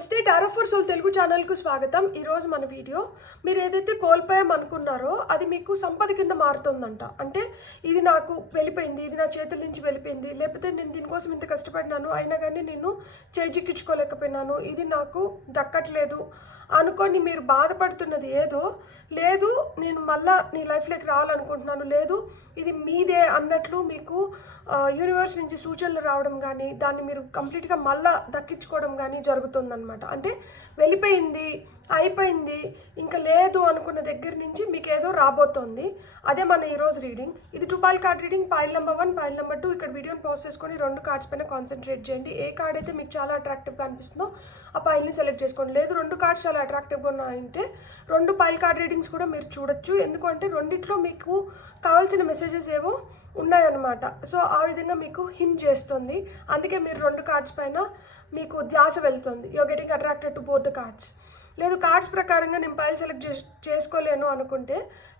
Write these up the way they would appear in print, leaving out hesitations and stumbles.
నమస్తే tarot for soul Telugu ఛానల్కు స్వాగతం. ఈరోజు మన వీడియో మీరు ఏదైతే కోల్పోయామనుకున్నారో అది మీకు సంపద కింద మారుతుందంట. అంటే ఇది నాకు వెళ్ళిపోయింది, ఇది నా చేతుల నుంచి వెళ్ళిపోయింది, లేకపోతే నేను దీనికోసం ఇంత కష్టపడినాను అయినా కానీ నేను చేజిక్కించుకోలేకపోయినాను, ఇది నాకు దక్కట్లేదు అనుకొని మీరు బాధపడుతున్నది ఏదో లేదు, నేను మళ్ళా నీ లైఫ్లోకి రావాలనుకుంటున్నాను, లేదు ఇది మీదే అన్నట్లు మీకు యూనివర్స్ నుంచి సూచనలు రావడం కానీ దాన్ని మీరు కంప్లీట్గా మళ్ళా దక్కించుకోవడం కానీ జరుగుతుందన్నమాట. అంటే వెళ్ళిపోయింది, అయిపోయింది, ఇంకా లేదు అనుకున్న దగ్గర నుంచి మీకు ఏదో రాబోతోంది. అదే మన ఈరోజు రీడింగ్. ఇది 2 foil card reading. Foil number 1, foil number 2. ఇక్కడ వీడియోని పాజ్ చేసుకొని 2 కార్డ్స్ పైన కాన్సన్ట్రేట్ చేయండి. ఏ కార్డ్ అయితే మీకు చాలా అట్రాక్టివ్గా అనిపిస్తుందో ఆ పాయిల్ని సెలెక్ట్ చేసుకోండి. లేదు 2 కార్డ్స్ చాలా అట్రాక్టివ్గా ఉన్నాయంటే 2 పాయిల్ కార్డ్ రీడింగ్స్ కూడా మీరు చూడొచ్చు. ఎందుకంటే రెండిట్లో మీకు కావాల్సిన మెసేజెస్ ఏవో ఉన్నాయన్నమాట. సో ఆ విధంగా మీకు హింట్ చేస్తుంది. అందుకే మీరు 2 కార్డ్స్ పైన మీకు ధ్యాస వెళ్తుంది. You are getting attracted to both the cards. లేదు కార్డ్స్ ప్రకారంగా నేను పాయిల్ సెలెక్ట్ చేసుకోలేను అనుకుంటే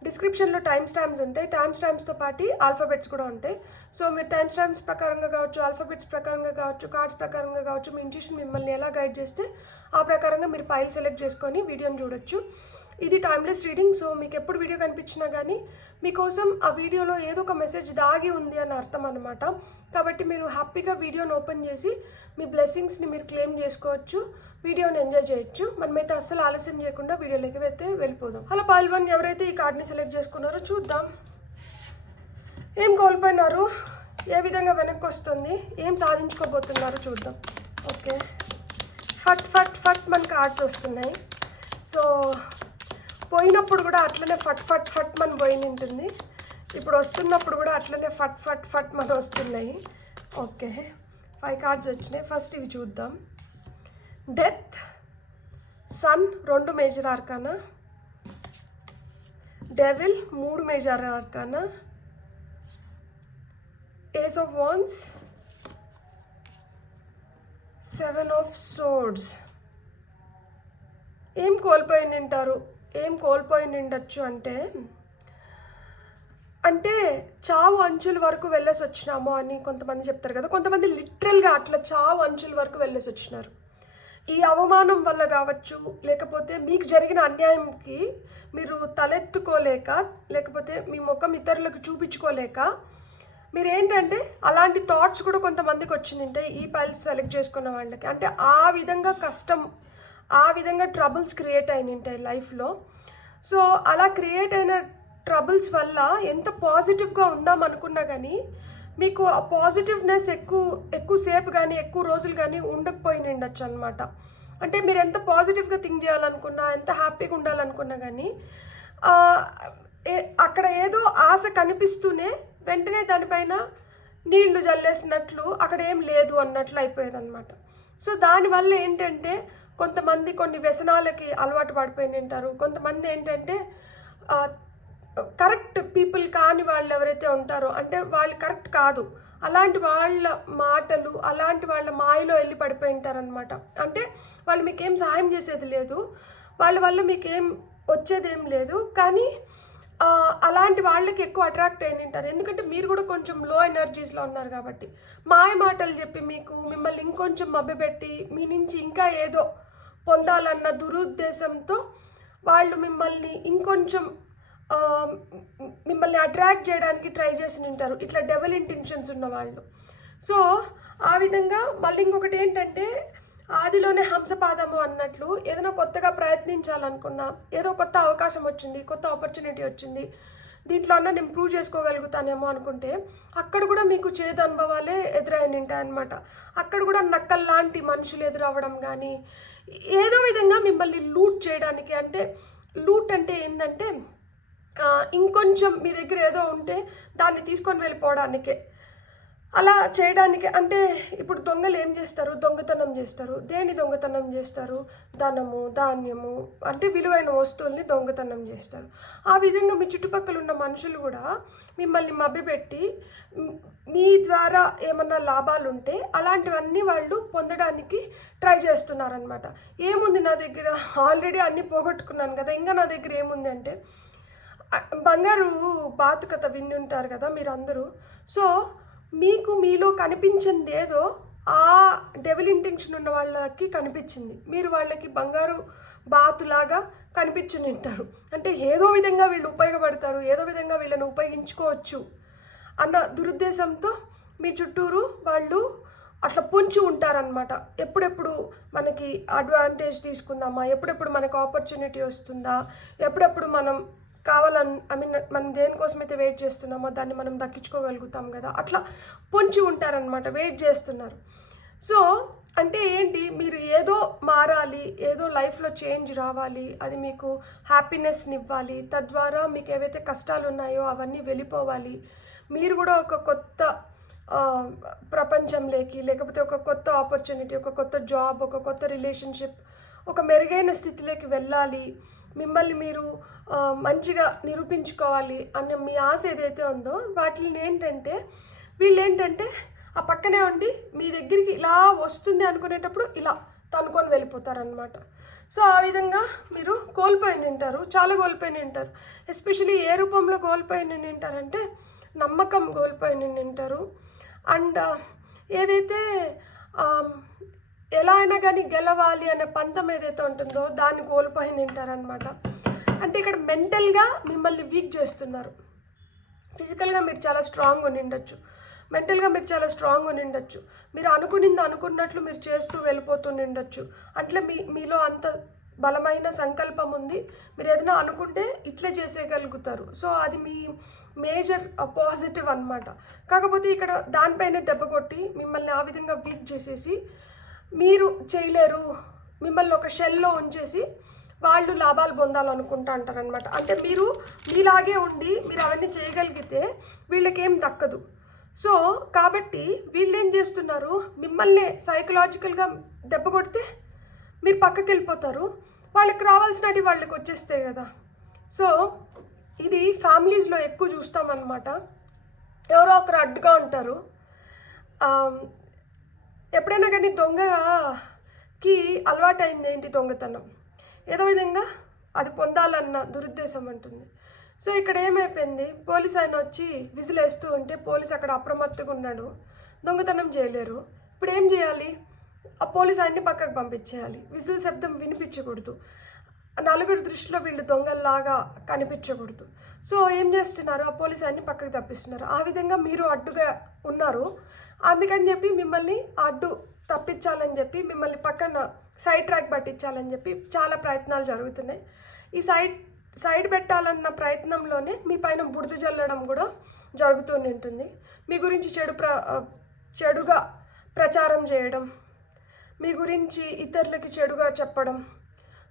డిస్క్రిప్షన్లో టైమ్ స్టాంప్స్ ఉంటాయి. టైమ్ స్టాంప్స్తో పాటు ఆల్ఫాబెట్స్ కూడా ఉంటాయి. సో మీరు టైమ్ స్టాంప్స్ ప్రకారంగా కావచ్చు, ఆల్ఫాబెట్స్ ప్రకారంగా కావచ్చు, కార్డ్స్ ప్రకారంగా కావచ్చు, మీ ఇంట్యూషన్ మిమ్మల్ని ఎలా గైడ్ చేస్తే ఆ ప్రకారంగా మీరు పాయిల్ సెలెక్ట్ చేసుకొని వీడియోని చూడొచ్చు. ఇది టైమ్లెస్ రీడింగ్. సో మీకు ఎప్పుడు వీడియో కనిపించినా కానీ మీకోసం ఆ వీడియోలో ఏదో ఒక మెసేజ్ దాగి ఉంది అని అర్థం అనమాట. కాబట్టి మీరు హ్యాపీగా వీడియోని ఓపెన్ చేసి మీ బ్లెస్సింగ్స్ని మీరు క్లెయిమ్ చేసుకోవచ్చు, వీడియోని ఎంజాయ్ చేయొచ్చు. మనమైతే అస్సలు ఆలస్యం చేయకుండా వీడియోలోకి అయితే వెళ్ళిపోదాం. అలా పాయిల్ 1 ఎవరైతే ఈ కార్డ్ని సెలెక్ట్ చేసుకున్నారో చూద్దాం. ఏం కోల్పోయినారు, ఏ విధంగా వెనక్కి వస్తుంది, ఏం సాధించుకోబోతున్నారో చూద్దాం. ఓకే, ఫట్ ఫట్ ఫట్ మన కార్డ్స్ వస్తున్నాయి. సో పోయినప్పుడు కూడా అట్లనే ఫట్ ఫట్ ఫట్ మన పోయిన ఉంటుంది, ఇప్పుడు వస్తున్నప్పుడు కూడా అట్లనే ఫట్ ఫట్ ఫట్ మన వస్తున్నాయి. ఓకే, 5 కార్డ్స్ వచ్చినాయి. ఫస్ట్ ఇవి చూద్దాం. Death, sun 2 major arcana, devil 3 major arcana, ace of wands, 7 of swords. ఏం కోల్పోయి నింటారు, ఏం కోల్పోయి నిండొచ్చు అంటే చావు అంచుల వరకు వెళ్ళేసి వచ్చినామో అని కొంతమంది చెప్తారు కదా. కొంతమంది లిటరల్గా అట్లా చావు అంచుల వరకు వెళ్ళేసి వచ్చినారు. ఈ అవమానం వల్ల కావచ్చు, లేకపోతే మీకు జరిగిన అన్యాయంకి మీరు తలెత్తుకోలేక, లేకపోతే మీ ముఖం ఇతరులకు చూపించుకోలేక మీరేంటంటే అలాంటి థాట్స్ కూడా కొంతమందికి వచ్చిందంటాయి ఈ పైల్ సెలెక్ట్ చేసుకున్న వాళ్ళకి. అంటే ఆ విధంగా కష్టం, ఆ విధంగా ట్రబుల్స్ క్రియేట్ అయినాయి లైఫ్లో. సో అలా క్రియేట్ అయిన ట్రబుల్స్ వల్ల ఎంత పాజిటివ్గా ఉందాం అనుకున్నా కానీ మీకు ఆ పాజిటివ్నెస్ ఎక్కువసేపు కానీ ఎక్కువ రోజులు కానీ ఉండకపోయి ఉండొచ్చు అనమాట. అంటే మీరు ఎంత పాజిటివ్గా థింక్ చేయాలనుకున్నా, ఎంత హ్యాపీగా ఉండాలనుకున్నా కానీ అక్కడ ఏదో ఆశ కనిపిస్తూనే వెంటనే దానిపైన నీళ్లు జల్లేసినట్లు అక్కడ ఏం లేదు అన్నట్లు అయిపోయేదన్నమాట. సో దానివల్ల ఏంటంటే కొంతమంది కొన్ని వ్యసనాలకి అలవాటు పడిపోయి ఉంటారు. కొంతమంది ఏంటంటే కరెక్ట్ పీపుల్ కాని వాళ్ళు ఎవరైతే ఉంటారో, అంటే వాళ్ళు కరెక్ట్ కాదు, అలాంటి వాళ్ళ మాటలు, అలాంటి వాళ్ళ మాయలో వెళ్ళి పడిపోయి ఉంటారనమాట. అంటే వాళ్ళు మీకేం సహాయం చేసేది లేదు, వాళ్ళ వల్ల మీకేం వచ్చేదేం లేదు, కానీ అలాంటి వాళ్ళకి ఎక్కువ అట్రాక్ట్ అయి ఉంటారు. ఎందుకంటే మీరు కూడా కొంచెం లో ఎనర్జీస్లో ఉన్నారు కాబట్టి మాయ మాటలు చెప్పి మిమ్మల్ని ఇంకొంచెం మభ్యపెట్టి మీ నుంచి ఇంకా ఏదో పొందాలన్న దురుద్దేశంతో వాళ్ళు మిమ్మల్ని ఇంకొంచెం మిమ్మల్ని అట్రాక్ట్ చేయడానికి ట్రై చేసి ఉంటారు, ఇట్లా డెవల్ ఇంటెన్షన్స్ ఉన్న వాళ్ళు. సో ఆ విధంగా మళ్ళీ ఇంకొకటి ఏంటంటే ఆదిలోనే హంసపాదము అన్నట్లు ఏదైనా కొత్తగా ప్రయత్నించాలనుకున్నా, ఏదో కొత్త అవకాశం వచ్చింది, కొత్త ఆపర్చునిటీ వచ్చింది, దీంట్లో అన్నా నేను ప్రూవ్ చేసుకోగలుగుతానేమో అనుకుంటే అక్కడ కూడా మీకు చేదు అనుభవాలే ఎదురైన ఉంటాయన్నమాట. అక్కడ కూడా నక్కల్లాంటి మనుషులు ఎదురవ్వడం కానీ ఏదో విధంగా మిమ్మల్ని లూట్ చేయడానికి, అంటే లూట్ అంటే ఏంటంటే ఇంకొంచెం మీ దగ్గర ఏదో ఉంటే దాన్ని తీసుకొని వెళ్ళిపోవడానికే, అలా చేయడానికి. అంటే ఇప్పుడు దొంగలు ఏం చేస్తారు, దొంగతనం చేస్తారు. దేని దొంగతనం చేస్తారు, ధనము, ధాన్యము, అంటే విలువైన వస్తువుల్ని దొంగతనం చేస్తారు. ఆ విధంగా మీ చుట్టుపక్కల ఉన్న మనుషులు కూడా మిమ్మల్ని మభ్యపెట్టి మీ ద్వారా ఏమన్నా లాభాలు ఉంటే అలాంటివన్నీ వాళ్ళు పొందడానికి ట్రై చేస్తున్నారనమాట. ఏముంది నా దగ్గర, ఆల్రెడీ అన్నీ పోగొట్టుకున్నాను కదా, ఇంకా నా దగ్గర ఏముంది అంటే బంగారు బాతు కథ విని ఉంటారు కదా మీరందరూ. సో మీకు మీలో కనిపించింది ఏదో ఆ డెవిల్ ఇంటెన్షన్ ఉన్న వాళ్ళకి కనిపించింది. మీరు వాళ్ళకి బంగారు బాతులాగా కనిపించుని ఉంటారు. అంటే ఏదో విధంగా వీళ్ళు ఉపయోగపడతారు, ఏదో విధంగా వీళ్ళని ఉపయోగించుకోవచ్చు అన్న దురుద్దేశంతో మీ చుట్టూరు వాళ్ళు అట్లా పొంచి ఉంటారనమాట. ఎప్పుడెప్పుడు మనకి అడ్వాంటేజ్ తీసుకుందామా, ఎప్పుడెప్పుడు మనకు ఆపర్చునిటీ వస్తుందా, ఎప్పుడెప్పుడు మనం మనం దేనికోసమైతే వెయిట్ చేస్తున్నామో దాన్ని మనం దక్కించుకోగలుగుతాం కదా, అట్లా పొంచి ఉంటారనమాట, వెయిట్ చేస్తున్నారు. సో అంటే ఏంటి, మీరు ఏదో మారాలి, ఏదో లైఫ్లో చేంజ్ రావాలి, అది మీకు హ్యాపీనెస్ని ఇవ్వాలి, తద్వారా మీకు ఏవైతే కష్టాలు ఉన్నాయో అవన్నీ వెళ్ళిపోవాలి, మీరు కూడా ఒక కొత్త ప్రపంచంలోకి, లేకపోతే ఒక కొత్త ఆపర్చునిటీ, ఒక కొత్త జాబ్, ఒక కొత్త రిలేషన్షిప్, ఒక మెరుగైన స్థితిలోకి వెళ్ళాలి, మిమ్మల్ని మీరు మంచిగా నిరూపించుకోవాలి అనే మీ ఆశ ఏదైతే ఉందో వాటిని ఏంటంటే వీళ్ళు ఏంటంటే ఆ పక్కనే ఉండి మీ దగ్గరికి ఇలా వస్తుంది అనుకునేటప్పుడు ఇలా తనుకొని వెళ్ళిపోతారనమాట. సో ఆ విధంగా మీరు కోల్పోయి ఉంటారు, చాలా కోల్పోయి ఉంటారు. ఎస్పెషలీ ఏ రూపంలో కోల్పోయి ఉంటారంటే నమ్మకం కోల్పోయి ఉంటారు. అండ్ ఏదైతే ఎలా అయినా కానీ గెలవాలి అనే పంతం ఏదైతే ఉంటుందో దాన్ని కోల్పోయి ఉంటారనమాట. అంటే ఇక్కడ మెంటల్గా మిమ్మల్ని వీక్ చేస్తున్నారు. ఫిజికల్గా మీరు చాలా స్ట్రాంగ్ ఉండి ఉండొచ్చు, మెంటల్గా మీరు చాలా స్ట్రాంగ్ ఉండి ఉండొచ్చు, మీరు అనుకున్నట్లు మీరు చేస్తూ వెళ్ళిపోతుండి ఉండొచ్చు. అట్లా మీలో అంత బలమైన సంకల్పం ఉంది, మీరు ఏదైనా అనుకుంటే ఇట్లే చేసేయగలుగుతారు. సో అది మీ మేజర్ పాజిటివ్ అనమాట. కాకపోతే ఇక్కడ దానిపైనే దెబ్బ కొట్టి మిమ్మల్ని ఆ విధంగా వీక్ చేసేసి మీరు చేయలేరు, మిమ్మల్ని ఒక షెల్లో ఉంచేసి వాళ్ళు లాభాలు పొందాలనుకుంటా అంటారనమాట. అంటే మీరు మీలాగే ఉండి మీరు అవన్నీ చేయగలిగితే వీళ్ళకేం దక్కదు. సో కాబట్టి వీళ్ళు ఏం చేస్తున్నారు, మిమ్మల్ని సైకలాజికల్గా దెబ్బ కొడితే మీరు పక్కకి వెళ్ళిపోతారు, వాళ్ళకి రావాల్సినవి వాళ్ళకి వచ్చేస్తాయి కదా. సో ఇది ఫ్యామిలీస్లో ఎక్కువ చూస్తామన్నమాట. ఎవరో ఒకరు అడ్డుగా ఉంటారు. ఎప్పుడైనా కానీ దొంగకి అలవాటైంది ఏంటి, దొంగతనం ఏదో విధంగా అది పొందాలన్న దురుద్దేశం ఉంటుంది. సో ఇక్కడ ఏమైపోయింది, పోలీస్ ఆయన వచ్చి విజిలేస్తూ ఉంటే పోలీస్ అక్కడ అప్రమత్తంగా ఉన్నాడు, దొంగతనం చేయలేరు. ఇప్పుడు ఏం చేయాలి, ఆ పోలీస్ ఆయన్ని పక్కకు పంపించేయాలి, విజిల్ శబ్దం వినిపించకూడదు, నలుగురు దృష్టిలో వీళ్ళు దొంగల్లాగా కనిపించకూడదు. సో ఏం చేస్తున్నారు, ఆ పోలీస్ ఆయన్ని పక్కకు తప్పిస్తున్నారు. ఆ విధంగా మీరు అడ్డుగా ఉన్నారు, అందుకని చెప్పి మిమ్మల్ని అడ్డు తప్పించాలని చెప్పి మిమ్మల్ని పక్కన సైడ్ ట్రాక్ పట్టించాలని చెప్పి చాలా ప్రయత్నాలు జరుగుతున్నాయి. ఈ సైడ్ పెట్టాలన్న ప్రయత్నంలోనే మీ పైన బురద జల్లడం కూడా జరుగుతూ ఉంటుంది. మీ గురించి చెడుగా ప్రచారం చేయడం, మీ గురించి ఇతరులకి చెడుగా చెప్పడం,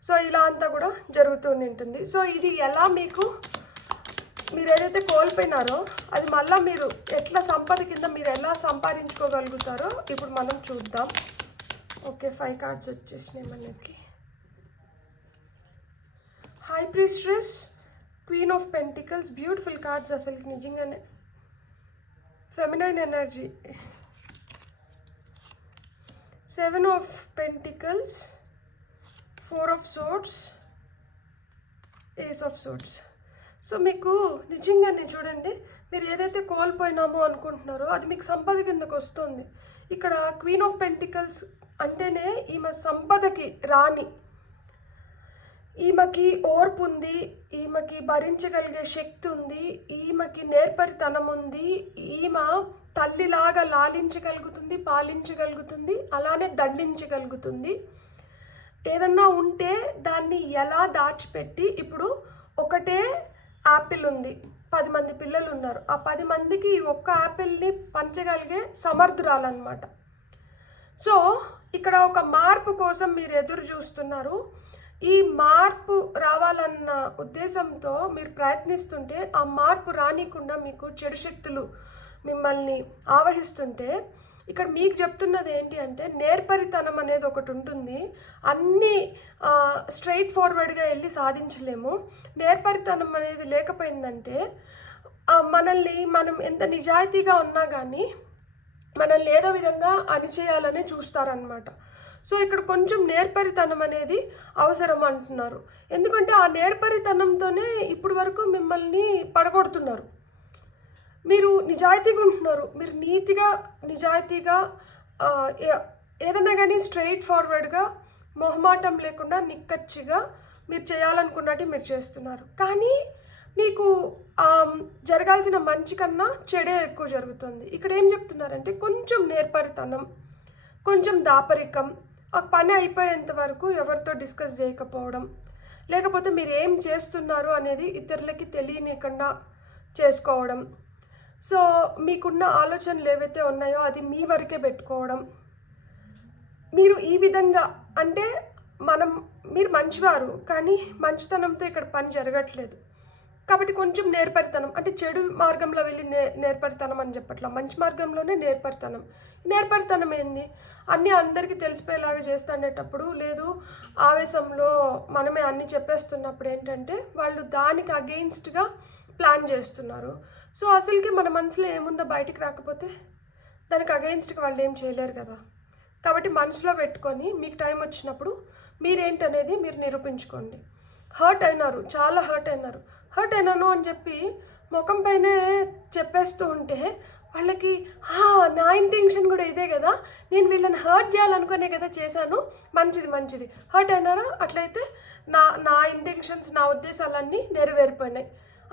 సో ఇలా అంతా కూడా జరుగుతూ ఉంటుంది. సో ఇది ఎలా మీరు ఏదైతే కోల్పోయినారో అది మళ్ళీ మీరు ఎట్లా సంపద కింద మీరు ఎలా సంపాదించుకోగలుగుతారో ఇప్పుడు మనం చూద్దాం. ఓకే, 5 కార్డ్స్ వచ్చేసినాయి మనకి. High priestess, queen of pentacles, beautiful cards అసలు నిజంగానే. Feminine energy, 7 of pentacles, 4 of swords, ace of swords. So మీకు నిజంగానే చూడండి, మీరు ఏదైతే కోల్పోయినామో అనుకుంటున్నారో అది మీకు సంపద కిందకు వస్తుంది. ఇక్కడ క్వీన్ ఆఫ్ పెంటికల్స్ అంటేనే ఈమె సంపదకి రాణి, ఈమెకి ఓర్పు ఉంది, ఈమెకి భరించగలిగే శక్తి ఉంది, ఈమెకి నేర్పరితనం ఉంది, ఈమె తల్లిలాగా లాలించగలుగుతుంది, పాలించగలుగుతుంది, అలానే దండించగలుగుతుంది. ఏదన్నా ఉంటే దాన్ని ఎలా దాచిపెట్టి, ఇప్పుడు ఒకటే యాపిల్ ఉంది, 10 మంది పిల్లలు ఉన్నారు, ఆ 10 మందికి ఒక్క యాపిల్ని పంచగలిగే సమర్థురాలన్నమాట. సో ఇక్కడ ఒక మార్పు కోసం మీరు ఎదురు చూస్తున్నారు. ఈ మార్పు రావాలన్న ఉద్దేశంతో మీరు ప్రయత్నిస్తుంటే ఆ మార్పు రానికుండా మీకు చెడు శక్తులు మిమ్మల్ని ఆవహిస్తుంటే ఇక్కడ మీకు చెప్తున్నది ఏంటి అంటే నేర్పరితనం అనేది ఒకటి ఉంటుంది. అన్నీ స్ట్రైట్ ఫార్వర్డ్గా వెళ్ళి సాధించలేము. నేర్పరితనం అనేది లేకపోయిందంటే మనం ఎంత నిజాయితీగా ఉన్నా కానీ మనల్ని ఏదో విధంగా అణిచేయాలని చూస్తారనమాట. సో ఇక్కడ కొంచెం నేర్పరితనం అనేది అవసరం అంటున్నారు. ఎందుకంటే ఆ నేర్పరితనంతోనే ఇప్పటి వరకు మిమ్మల్ని పడగొడుతున్నారు. మీరు నిజాయితీగా ఉంటున్నారు, మీరు నీతిగా నిజాయితీగా ఏదన్నా కానీ స్ట్రైట్ ఫార్వర్డ్గా మొహమాటం లేకుండా నిక్కచ్చిగా మీరు చేయాలనుకున్నట్టు మీరు చేస్తున్నారు. కానీ మీకు జరగాల్సిన మంచి కన్నా చెడే ఎక్కువ జరుగుతుంది. ఇక్కడ ఏం చెప్తున్నారంటే కొంచెం నేర్పరితనం, కొంచెం దాపరికం, ఆ పని అయిపోయేంత వరకు ఎవరితో డిస్కస్ చేయకపోవడం, లేకపోతే మీరు ఏం చేస్తున్నారు అనేది ఇతరులకి తెలియనికుండా చేసుకోవడం, సో మీకున్న ఆలోచనలు ఏవైతే ఉన్నాయో అది మీ వరకే పెట్టుకోవడం. మీరు ఈ విధంగా అంటే మీరు మంచివారు, కానీ మంచితనంతో ఇక్కడ పని జరగట్లేదు. కాబట్టి కొంచెం నేర్పరితనం, అంటే చెడు మార్గంలో వెళ్ళి నేర్పరితనం అని చెప్పట్లా, మంచి మార్గంలోనే నేర్పరితనం. నేర్పరితనం ఏంది? అన్నీ అందరికీ తెలిసిపోయేలాగా చేస్తానేటప్పుడు, లేదు ఆవేశంలో మనమే అన్నీ చెప్పేస్తున్నప్పుడు ఏంటంటే వాళ్ళు దానికి అగెయిన్స్ట్గా ప్లాన్ చేస్తున్నారు. సో అసలుకి మన మనసులో ఏముందో బయటికి రాకపోతే దానికి అగెయిన్స్ట్గా వాళ్ళు ఏం చేయలేరు కదా. కాబట్టి మనసులో పెట్టుకొని మీకు టైం వచ్చినప్పుడు మీరేంటనేది మీరు నిరూపించుకోండి. హర్ట్ అయినారు, చాలా హర్ట్ అయినాను అని చెప్పి ముఖం పైనే చెప్పేస్తూ ఉంటే వాళ్ళకి నా ఇంటెన్షన్ కూడా ఇదే కదా, నేను వీళ్ళని హర్ట్ చేయాలనుకునే కదా చేశాను, మంచిది హర్ట్ అయినారా, అట్లయితే నా ఇంటెన్షన్స్, నా ఉద్దేశాలన్నీ నెరవేరిపోయినాయి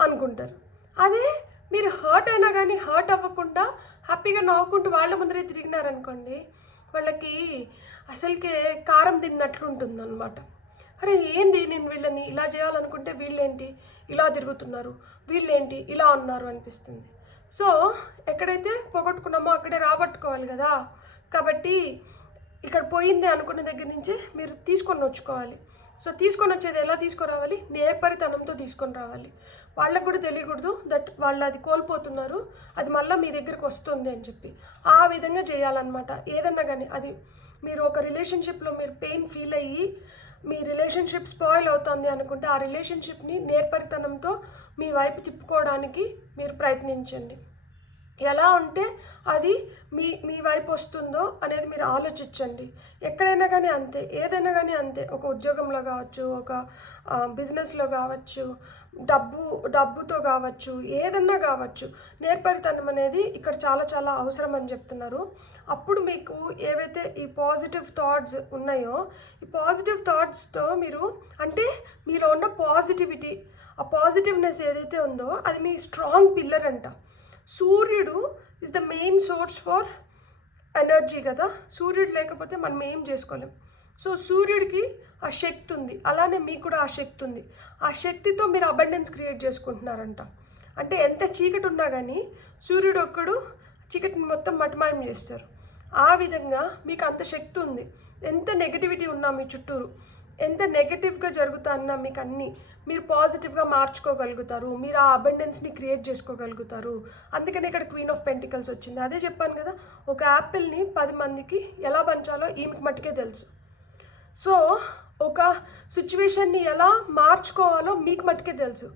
అనుకుంటారు. అదే మీరు హర్ట్ అయినా కానీ హర్ట్ అవ్వకుండా హ్యాపీగా నవ్వుకుంటూ వాళ్ళ ముందరే తిరిగినారనుకోండి, వాళ్ళకి అసలుకే కారం తిన్నట్లుంటుంది అనమాట. అరే ఏంది, నేను వీళ్ళని ఇలా చేయాలనుకుంటే వీళ్ళేంటి ఇలా తిరుగుతున్నారు, వీళ్ళేంటి ఇలా ఉన్నారు అనిపిస్తుంది. సో ఎక్కడైతే పోగొట్టుకున్నామో అక్కడే రాబట్టుకోవాలి కదా. కాబట్టి ఇక్కడ పోయింది అనుకున్న దగ్గర నుంచే మీరు తీసుకొని వచ్చుకోవాలి. సో తీసుకొని వచ్చేది ఎలా తీసుకురావాలి? నేర్పరితనంతో తీసుకొని రావాలి. వాళ్ళకు కూడా తెలియకూడదు దట్ వాళ్ళు అది కోల్పోతున్నారు, అది మళ్ళీ మీ దగ్గరికి వస్తుంది అని చెప్పి ఆ విధంగా చేయాలన్నమాట. ఏదన్నా కానీ అది మీరు ఒక రిలేషన్షిప్లో మీరు పెయిన్ ఫీల్ అయ్యి మీ రిలేషన్షిప్ స్పాయిల్ అవుతుంది అనుకుంటే ఆ రిలేషన్షిప్ని నేర్పరితనంతో మీ వైపు తిప్పుకోవడానికి మీరు ప్రయత్నించండి. ఎలా ఉంటే అది మీ వైపు వస్తుందో అనేది మీరు ఆలోచించండి. ఎక్కడైనా కానీ అంతే, ఏదైనా కానీ అంతే. ఒక ఉద్యోగంలో కావచ్చు, ఒక బిజినెస్లో కావచ్చు, డబ్బుతో కావచ్చు, ఏదన్నా కావచ్చు, నేర్పరితనం అనేది ఇక్కడ చాలా చాలా అవసరం అని చెప్తున్నారు. అప్పుడు మీకు ఏవైతే ఈ పాజిటివ్ థాట్స్ ఉన్నాయో ఈ పాజిటివ్ థాట్స్తో మీరు అంటే మీలో ఉన్న పాజిటివిటీ, ఆ పాజిటివ్నెస్ ఏదైతే ఉందో అది మీ స్ట్రాంగ్ పిల్లర్ అంట. సూర్యుడు is the main source for energy కదా. సూర్యుడు లేకపోతే మనం ఏం చేసుకోలేం. సో సూర్యుడికి ఆ శక్తి ఉంది, అలానే మీకు కూడా ఆ శక్తి ఉంది. ఆ శక్తితో మీరు అబండెన్స్ క్రియేట్ చేసుకుంటున్నారంట. అంటే ఎంత చీకటి ఉన్నా కానీ సూర్యుడు ఒక్కడు చీకటిని మొత్తం మటమాయం చేస్తారు. ఆ విధంగా మీకు అంత శక్తి ఉంది. ఎంత నెగటివిటీ ఉన్నా మీ చుట్టూరు, ఎంత నెగటివ్గా జరుగుతున్నా మీకు అన్నీ మీరు పాజిటివ్గా మార్చుకోగలుగుతారు. మీరు ఆ అబండెన్స్ని క్రియేట్ చేసుకోగలుగుతారు. అందుకని ఇక్కడ క్వీన్ ఆఫ్ పెంటికల్స్ వచ్చింది. అదే చెప్పాను కదా, ఒక యాపిల్ని 10 మందికి ఎలా పంచాలో ఈమెకి మట్టుకే తెలుసు. సో ఒక సిచ్యువేషన్ని ఎలా మార్చుకోవాలో మీకు మట్టుకే తెలుసు.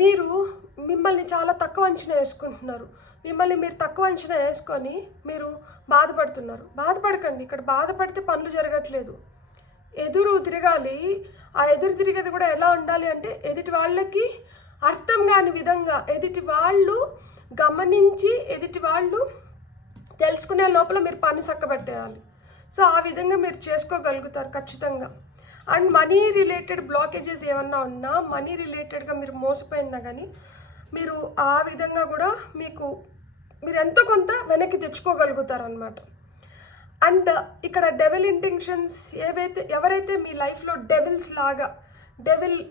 మీరు మిమ్మల్ని చాలా తక్కువ అంచనా వేసుకుంటున్నారు. మిమ్మల్ని మీరు తక్కువ అంచనా వేసుకొని మీరు బాధపడుతున్నారు. బాధపడకండి. ఇక్కడ బాధపడితే పనులు జరగట్లేదు. ఎదురు తిరగాలి. ఆ ఎదురు తిరిగేది కూడా ఎలా ఉండాలి అంటే ఎదుటి వాళ్ళకి అర్థం కాని విధంగా, ఎదుటి వాళ్ళు గమనించి, ఎదుటి వాళ్ళు తెలుసుకునే లోపల మీరు పని చక్కబెట్టేయాలి. సో ఆ విధంగా మీరు చేసుకోగలుగుతారు ఖచ్చితంగా. అండ్ మనీ రిలేటెడ్ బ్లాకేజెస్ ఏమన్నా ఉన్నా, మనీ రిలేటెడ్గా మీరు మోసపోయినా కానీ మీరు ఆ విధంగా కూడా మీరు ఎంతో కొంత వెనక్కి తెచ్చుకోగలుగుతారు అన్నమాట. అండ్ ఇక్కడ డెవిల్ ఇంటెన్షన్స్ ఎవరైతే మీ లైఫ్లో డెవిల్స్ లాగా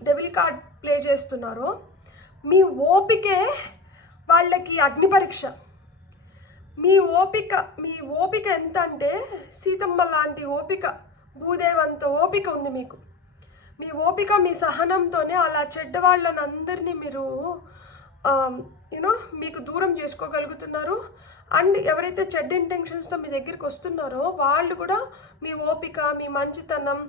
డెవిల్ కార్డ్ ప్లే చేస్తున్నారో మీ ఓపికే వాళ్ళకి అగ్ని పరీక్ష. మీ ఓపిక ఎంత అంటే సీతమ్మ లాంటి ఓపిక, భూదేవంత ఓపిక ఉంది మీకు. మీ ఓపిక, మీ సహనంతోనే అలా చెడ్డవాళ్ళని అందరినీ మీరు మీకు దూరం చేసుకోగలుగుతున్నారు. అండ్ ఎవరైతే చెడ్డ ఇంటెన్షన్స్తో మీ దగ్గరికి వస్తున్నారో వాళ్ళు కూడా మీ ఓపిక, మీ మంచితనం,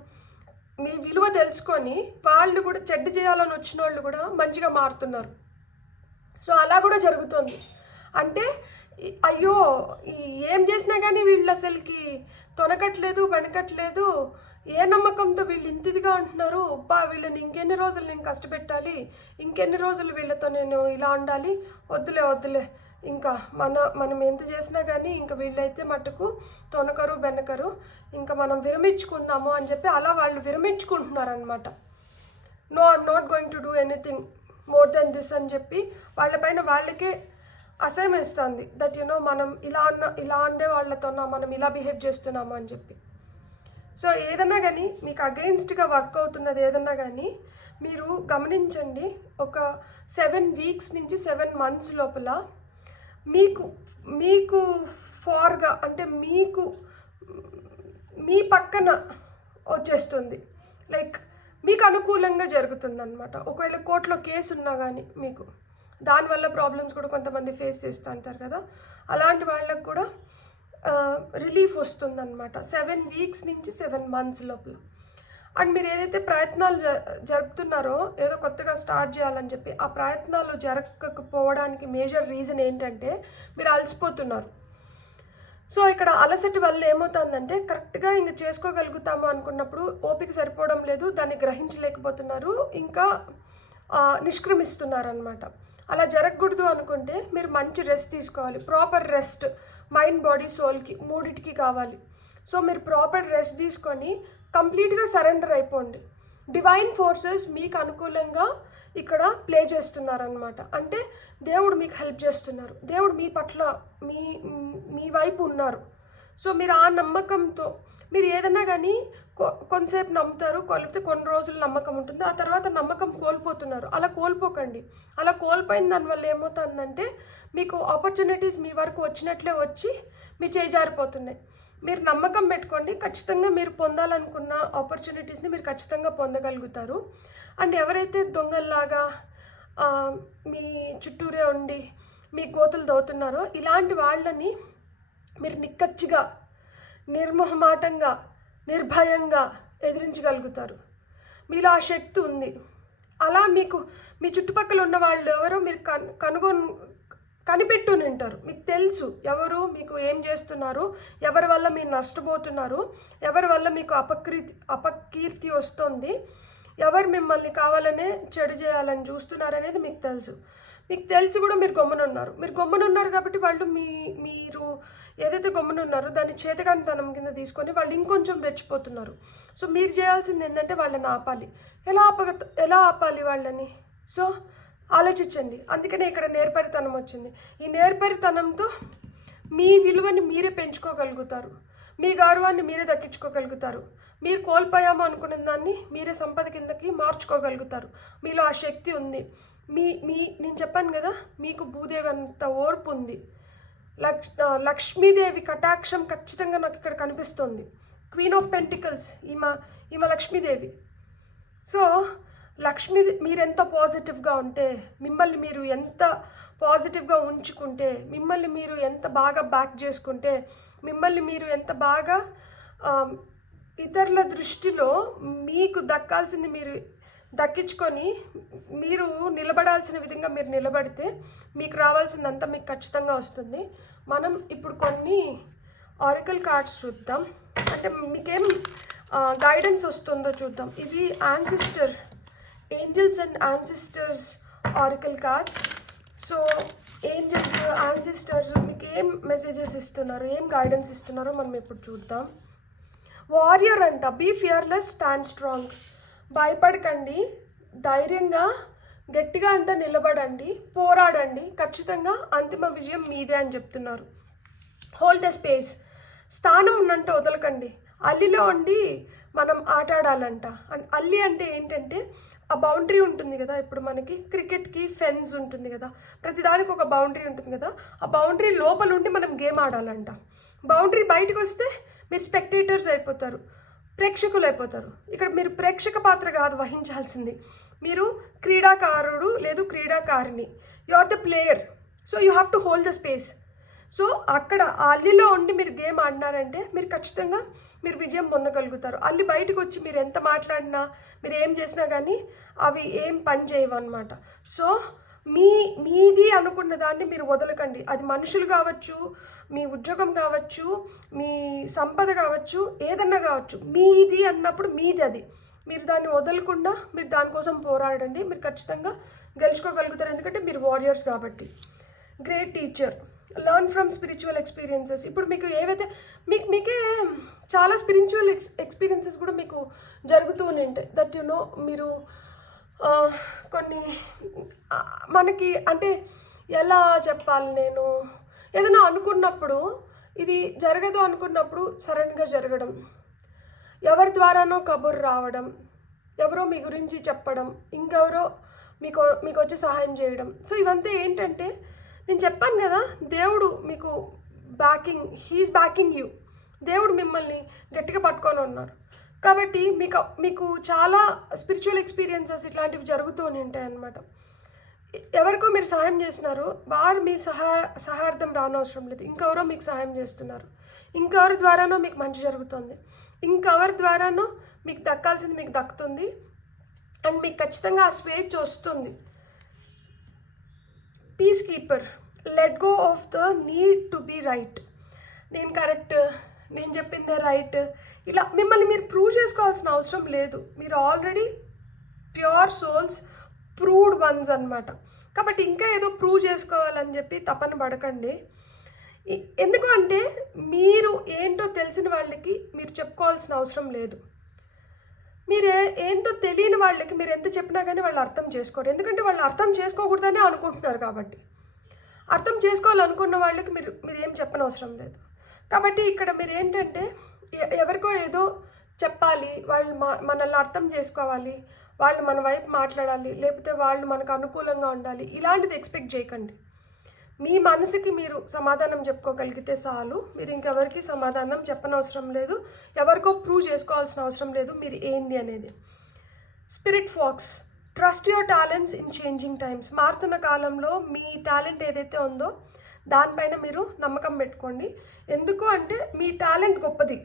మీ విలువ తెలుసుకొని వాళ్ళు కూడా చెడ్డ చేయాలని వచ్చిన వాళ్ళు కూడా మంచిగా మారుతున్నారు. సో అలా కూడా జరుగుతుంది. అంటే అయ్యో ఏం చేసినా కానీ వీళ్ళు అసలుకి తొనకట్లేదు, వెనకట్లేదు, ఏ నమ్మకంతో వీళ్ళు ఇంతిదిగా ఉంటున్నారు, వీళ్ళని ఇంకెన్ని రోజులు నేను కష్టపెట్టాలి, ఇంకెన్ని రోజులు వీళ్ళతో నేను ఇలా ఉండాలి, వద్దులే ఇంకా మనం ఎంత చేసినా కానీ ఇంకా వీళ్ళైతే మట్టుకు తొనకరు బెనకరు, ఇంకా మనం విరమించుకుందాము అని చెప్పి అలా వాళ్ళు విరమించుకుంటున్నారనమాట. No I'm not going to do anything more than this అని చెప్పి వాళ్ళపైన వాళ్ళకే అసహ్యం వేస్తుంది. దట్ మనం ఇలా ఉండే వాళ్ళతోనా మనం ఇలా బిహేవ్ చేస్తున్నాము అని చెప్పి. సో ఏదన్నా కానీ మీకు అగెయిన్స్ట్గా వర్క్ అవుతున్నది ఏదన్నా కానీ మీరు గమనించండి. ఒక 7 వీక్స్ నుంచి 7 మంత్స్ లోపల మీకు ఫార్గా అంటే మీ పక్కన వచ్చేస్తుంది. లైక్ మీకు అనుకూలంగా జరుగుతుంది అనమాట. ఒకవేళ కోర్టులో కేసు ఉన్నా కానీ మీకు దానివల్ల ప్రాబ్లమ్స్ కూడా కొంతమంది ఫేస్ చేస్తూ ఉంటారు కదా, అలాంటి వాళ్ళకు కూడా రిలీఫ్ వస్తుందన్నమాట 7 వీక్స్ నుంచి 7 మంత్స్ లోపల. అండ్ మీరు ఏదైతే ప్రయత్నాలు జరుపుతున్నారో ఏదో కొత్తగా స్టార్ట్ చేయాలని చెప్పి, ఆ ప్రయత్నాలు జరగకపోవడానికి మేజర్ రీజన్ ఏంటంటే మీరు అలసిపోతున్నారు. సో ఇక్కడ అలసటి వల్ల ఏమవుతుందంటే కరెక్ట్గా ఇంక చేసుకోగలుగుతాము అనుకున్నప్పుడు ఓపిక సరిపోవడం లేదు, దాన్ని గ్రహించలేకపోతున్నారు, ఇంకా నిష్క్రమిస్తున్నారు అనమాట. అలా జరగకూడదు అనుకుంటే మీరు మంచి రెస్ట్ తీసుకోవాలి. ప్రాపర్ రెస్ట్ మైండ్ బాడీ సోల్కి మూడిటికి కావాలి. సో మీరు ప్రాపర్ రెస్ట్ తీసుకొని కంప్లీట్గా సరెండర్ అయిపోండి. డివైన్ ఫోర్సెస్ మీకు అనుకూలంగా ఇక్కడ ప్లే చేస్తున్నారనమాట. అంటే దేవుడు మీకు హెల్ప్ చేస్తున్నారు, దేవుడు మీ పట్ల మీ వైపు ఉన్నారు. సో మీరు ఆ నమ్మకంతో మీరు ఏదన్నా కానీ కొంతసేపు నమ్ముతారు, లేకపోతే కొన్ని రోజులు నమ్మకం ఉంటుంది, ఆ తర్వాత నమ్మకం కోల్పోతున్నారు. అలా కోల్పోకండి. అలా కోల్పోయిన దానివల్ల ఏమవుతుందంటే మీకు ఆపర్చునిటీస్ మీ వరకు వచ్చినట్లే వచ్చి మీ చేజారిపోతున్నాయి. మీరు నమ్మకం పెట్టుకోండి, ఖచ్చితంగా మీరు పొందాలనుకున్న ఆపర్చునిటీస్ని మీరు ఖచ్చితంగా పొందగలుగుతారు. అండ్ ఎవరైతే దొంగల్లాగా మీ చుట్టూరే ఉండి మీ గోతులు దవ్వుతున్నారో ఇలాంటి వాళ్ళని మీరు నిక్కచ్చిగా నిర్మోహమాటంగా నిర్భయంగా ఎదిరించగలుగుతారు. మీలో ఆ శక్తి ఉంది. అలా మీకు మీ చుట్టుపక్కల ఉన్న వాళ్ళు ఎవరో మీరు కనిపెట్టుని ఉంటారు. మీకు తెలుసు ఎవరు మీకు ఏం చేస్తున్నారు, ఎవరి వల్ల మీరు నష్టపోతున్నారు, ఎవరి వల్ల మీకు అపకీర్తి వస్తుంది, ఎవరు మిమ్మల్ని కావాలనే చెడు చేయాలని చూస్తున్నారు అనేది మీకు తెలుసు. మీకు తెలిసి కూడా మీరు గమ్మునున్నారు కాబట్టి వాళ్ళు మీరు ఏదైతే గమ్మునున్నారో దాన్ని చేతకానితనం కింద తీసుకొని వాళ్ళు ఇంకొంచెం రెచ్చిపోతున్నారు. సో మీరు చేయాల్సింది ఏంటంటే వాళ్ళని ఆపాలి. ఎలా ఆపాలి వాళ్ళని? సో ఆలోచించండి. అందుకనే ఇక్కడ నేర్పరితనం వచ్చింది. ఈ నేర్పరితనంతో మీ విలువని మీరే పెంచుకోగలుగుతారు, మీ గౌరవాన్ని మీరే దక్కించుకోగలుగుతారు, మీరు కోల్పోయాము అనుకున్న దాన్ని మీరే సంపద కిందకి మార్చుకోగలుగుతారు. మీలో ఆ శక్తి ఉంది. నేను చెప్పాను కదా, మీకు భూదేవి అంత ఓర్పు ఉంది. లక్ష్మీదేవి కటాక్షం ఖచ్చితంగా నాకు ఇక్కడ కనిపిస్తుంది. క్వీన్ ఆఫ్ పెంటికల్స్ ఈమె లక్ష్మీదేవి. సో మీరెంత పాజిటివ్గా ఉంటే, మిమ్మల్ని మీరు ఎంత పాజిటివ్గా ఉంచుకుంటే, మిమ్మల్ని మీరు ఎంత బాగా బ్యాక్ చేసుకుంటే, మిమ్మల్ని మీరు ఎంత బాగా ఇతరుల దృష్టిలో మీకు దక్కాల్సింది మీరు దక్కించుకొని మీరు నిలబడాల్సిన విధంగా మీరు నిలబడితే మీకు రావాల్సిందంతా మీకు ఖచ్చితంగా వస్తుంది. మనం ఇప్పుడు కొన్ని ఆరికల్ కార్డ్స్ చూద్దాం. అంటే మీకేం గైడెన్స్ వస్తుందో చూద్దాం. ఇది angels and ancestors oracle cards. So angels ancestors మీకు ఏం మెసేజెస్ ఇస్తున్నారు, ఏం గైడెన్స్ ఇస్తున్నారో మనం ఇప్పుడు చూద్దాం. వారియర్ అంట, బీ ఫియర్లెస్, స్టాండ్ స్ట్రాంగ్. భయపడకండి, ధైర్యంగా గట్టిగా అంటే నిలబడండి, పోరాడండి, ఖచ్చితంగా అంతిమ విజయం మీదే అని చెప్తున్నారు. హోల్డ్ ద స్పేస్, స్థానం ఉన్నంటే వదలకండి. అల్లిలో ఉండి మనం ఆట ఆడాలంట. అండ్ అల్లి అంటే ఏంటంటే ఆ బౌండరీ ఉంటుంది కదా, ఇప్పుడు మనకి క్రికెట్కి ఫెన్స్ ఉంటుంది కదా, ప్రతిదానికి ఒక బౌండరీ ఉంటుంది కదా, ఆ బౌండరీ లోపల ఉండి మనం గేమ్ ఆడాలంట. బౌండరీ బయటకు వస్తే మీరు స్పెక్టేటర్స్ అయిపోతారు, ప్రేక్షకులు అయిపోతారు. ఇక్కడ మీరు ప్రేక్షక పాత్ర కాదు వహించాల్సింది, మీరు క్రీడాకారుడు లేదు క్రీడాకారిణి, you are the player. So you have to hold the space. So అక్కడ ఆ అల్లిలో ఉండి మీరు గేమ్ ఆడినారంటే మీరు ఖచ్చితంగా మీరు విజయం పొందగలుగుతారు. అల్లి బయటకు వచ్చి మీరు ఎంత మాట్లాడినా మీరు ఏం చేసినా కానీ అవి ఏం పని చేయవు అనమాట. సో మీది అనుకున్న దాన్ని మీరు వదలకండి. అది మనుషులు కావచ్చు, మీ ఉద్యోగం కావచ్చు, మీ సంపద కావచ్చు, ఏదన్నా కావచ్చు, మీది అన్నప్పుడు మీది అది. మీరు దాన్ని వదలకుండా మీరు దానికోసం పోరాడండి, మీరు ఖచ్చితంగా గెలుచుకోగలుగుతారు. ఎందుకంటే మీరు వారియర్స్ కాబట్టి. Great teacher, learn from spiritual experiences. ఇప్పుడు మీకు ఏవైతే మీకే చాలా స్పిరిచువల్ ఎక్స్పీరియన్సెస్ కూడా మీకు జరుగుతూ ఉంటాయి. దట్ యు నో, మీరు కొన్ని మనకి అంటే ఎలా చెప్పాలి, నేను ఏదైనా అనుకున్నప్పుడు ఇది జరగదు అనుకున్నప్పుడు సడన్గా జరగడం, ఎవరి ద్వారానో కబుర్ రావడం, ఎవరో మీ గురించి చెప్పడం, ఇంకెవరో మీకు వచ్చి సహాయం చేయడం. సో ఇవంతా ఏంటంటే, నేను చెప్పాను కదా, దేవుడు మీకు హీఈస్ బ్యాకింగ్ యూ. దేవుడు మిమ్మల్ని గట్టిగా పట్టుకొని ఉన్నారు. కాబట్టి మీకు చాలా స్పిరిచువల్ ఎక్స్పీరియన్సెస్ ఇట్లాంటివి జరుగుతూ ఉంటాయి అన్నమాట. ఎవరికో మీరు సహాయం చేసినారు, వారు మీ సహాయార్థం రానవసరం లేదు, ఇంకెవరో మీకు సహాయం చేస్తున్నారు, ఇంకెవరి ద్వారానో మీకు మంచి జరుగుతుంది, ఇంకెవరి ద్వారానో మీకు దక్కాల్సింది మీకు దక్కుతుంది, అండ్ మీకు ఖచ్చితంగా ఆ స్వేచ్ఛ వస్తుంది. Peace keeper, let go of the need to be right. నేను కరెక్ట్, నేను చెప్పిందే రైట్, ఇలా మిమ్మల్ని మీరు ప్రూవ్ చేసుకోవాల్సిన అవసరం లేదు. మీరు already pure souls, proved once అనమాట. కాబట్టి ఇంకా ఏదో ప్రూవ్ చేసుకోవాలని చెప్పి తపన పడకండి. ఎందుకు అంటే, మీరు ఏంటో తెలిసిన వాళ్ళకి మీరు చెప్పుకోవాల్సిన అవసరం లేదు. మీరు ఏంటో తెలియని వాళ్ళకి మీరు ఎంత చెప్పినా కానీ వాళ్ళు అర్థం చేసుకోరు. ఎందుకంటే వాళ్ళు అర్థం చేసుకోకూడదని అనుకుంటున్నారు. కాబట్టి అర్థం చేసుకోవాలనుకున్న వాళ్ళకి మీరు ఏం చెప్పనవసరం లేదు. కాబట్టి ఇక్కడ మీరు ఏంటంటే, ఎవరికో ఏదో చెప్పాలి, వాళ్ళు మనల్ని అర్థం చేసుకోవాలి, వాళ్ళు మన వైపు మాట్లాడాలి, లేకపోతే వాళ్ళు మనకు అనుకూలంగా ఉండాలి, ఇలాంటిది ఎక్స్పెక్ట్ చేయకండి. మీ మనసుకి మీరు సమాధానం చెప్పుకోగలిగితే చాలు. మీరు ఇంకెవరికి సమాధానం చెప్పనవసరం లేదు, ఎవరికో ప్రూవ్ చేసుకోవాల్సిన అవసరం లేదు మీరు ఏంది అనేది. Spirit fox, trust your talents in changing times. మారుతున్న కాలంలో మీ టాలెంట్ ఏదైతే ఉందో దానిపైన మీరు నమ్మకం పెట్టుకోండి. ఎందుకు అంటే, మీ టాలెంట్ గొప్పది,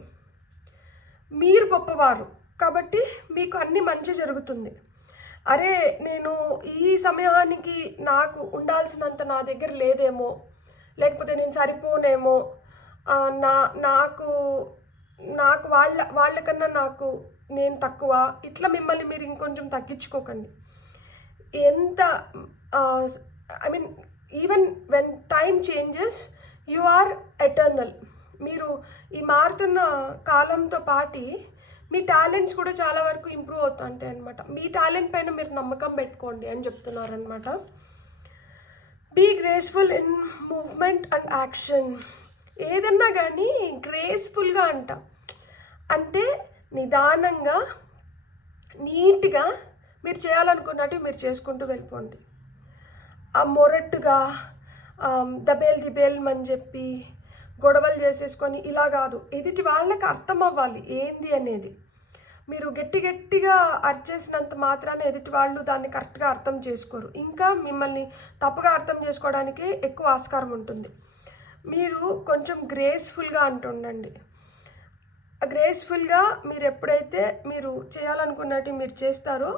మీరు గొప్పవారు, కాబట్టి మీకు అన్ని మంచి జరుగుతుంది. అరే, నేను ఈ సమయానికి నాకు ఉండాల్సినంత నా దగ్గర లేదేమో, లేకపోతే నేను సరిపోనేమో, నాకు వాళ్ళకన్నా నేను తక్కువ, ఇట్లా మిమ్మల్ని మీరు ఇంకొంచెం తగ్గించుకోకండి. ఎంత I mean, even when time changes you are eternal. మీరు ఈ మారుతున్న కాలంతో పాటు మీ టాలెంట్స్ కూడా చాలా వరకు ఇంప్రూవ్ అవుతుంటాయి అనమాట. మీ టాలెంట్ పైన మీరు నమ్మకం పెట్టుకోండి అని చెప్తున్నారనమాట. Be graceful in movement and action. ఏదన్నా కానీ గ్రేస్ఫుల్గా అంటే నిదానంగా, నీట్గా మీరు చేయాలనుకున్నట్టు మీరు చేసుకుంటూ వెళ్ళిపోండి. ఆ మొరట్టుగా దబేల్మని చెప్పి గొడవలు చేసేసుకొని ఇలా కాదు. ఎదుటి వాళ్ళకి అర్థం అవ్వాలి ఏంది అనేది. మీరు గట్టిగా అరిచేసినంత మాత్రాన ఎదుటి వాళ్ళు దాన్ని కరెక్ట్గా అర్థం చేసుకోరు, ఇంకా మిమ్మల్ని తప్పుగా అర్థం చేసుకోవడానికి ఎక్కువ ఆస్కారం ఉంటుంది. మీరు కొంచెం గ్రేస్ఫుల్గా ఉండండి. గ్రేస్ఫుల్గా మీరు ఎప్పుడైతే మీరు చేయాలనుకున్నట్టు మీరు చేస్తారో,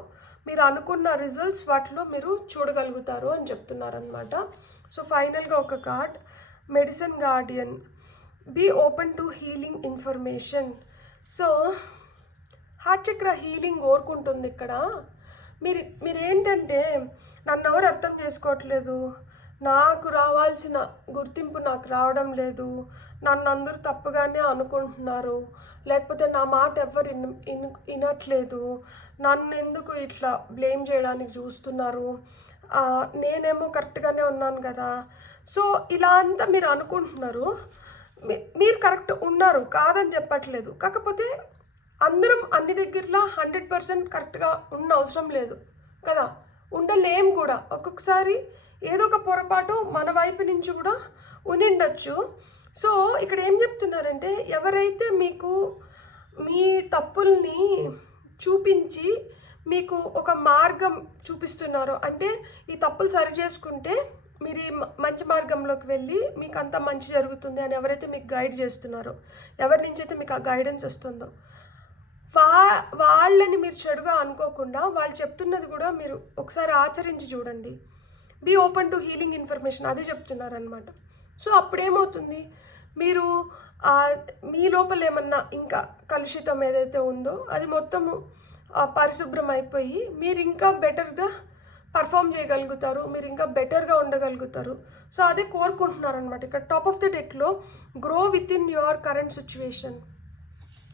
మీరు అనుకున్న రిజల్ట్స్ వాటిలో మీరు చూడగలుగుతారు అని చెప్తున్నారనమాట. సో ఫైనల్గా ఒక card, medicine guardian. Be open to healing information. So heart chakra healing కోరుకుంటుంది ఇక్కడ. మీరేంటంటే, నన్ను ఎవరు అర్థం చేసుకోవట్లేదు, నాకు రావాల్సిన గుర్తింపు నాకు రావడం లేదు, నన్ను అందరూ తప్పుగానే అనుకుంటున్నారు, లేకపోతే నా మాట ఎవరు వినట్లేదు, నన్ను ఎందుకు ఇట్లా బ్లేమ్ చేయడానికి చూస్తున్నారు, నేనేమో కరెక్ట్గానే ఉన్నాను కదా. సో ఇలా అంతా మీరు అనుకుంటున్నారు. మీరు కరెక్ట్ ఉన్నారు, కాదని చెప్పట్లేదు. కాకపోతే అందరం అన్ని దగ్గరలో 100% కరెక్ట్గా ఉన్న అవసరం లేదు కదా, ఉండలేం కూడా. ఒక్కొక్కసారి ఏదో ఒక పొరపాటు మన వైపు నుంచి కూడా ఉండిండొచ్చు. సో ఇక్కడ ఏం చెప్తున్నారంటే, ఎవరైతే మీకు మీ తప్పుల్ని చూపించి మీకు ఒక మార్గం చూపిస్తున్నారో, అంటే ఈ తప్పులు సరి చేసుకుంటే మీరు ఈ మంచి మార్గంలోకి వెళ్ళి మీకు అంతా మంచి జరుగుతుంది అని ఎవరైతే మీకు గైడ్ చేస్తున్నారో, ఎవరి నుంచి అయితే మీకు ఆ గైడెన్స్ వస్తుందో, వాళ్ళని మీరు చెడుగా అనుకోకుండా వాళ్ళు చెప్తున్నది కూడా మీరు ఒకసారి ఆచరించి చూడండి. Be open to healing information, అదే చెప్తున్నారనమాట. సో అప్పుడేమవుతుంది, మీరు మీ లోపల ఏమన్నా ఇంకా కలుషితం ఏదైతే ఉందో అది మొత్తము పరిశుభ్రం అయిపోయి మీరు ఇంకా బెటర్గా పర్ఫామ్ చేయగలుగుతారు, మీరు ఇంకా బెటర్గా ఉండగలుగుతారు. సో అదే కోరుకుంటున్నారనమాట. ఇక్కడ టాప్ ఆఫ్ ద డెక్లో grow within your current situation.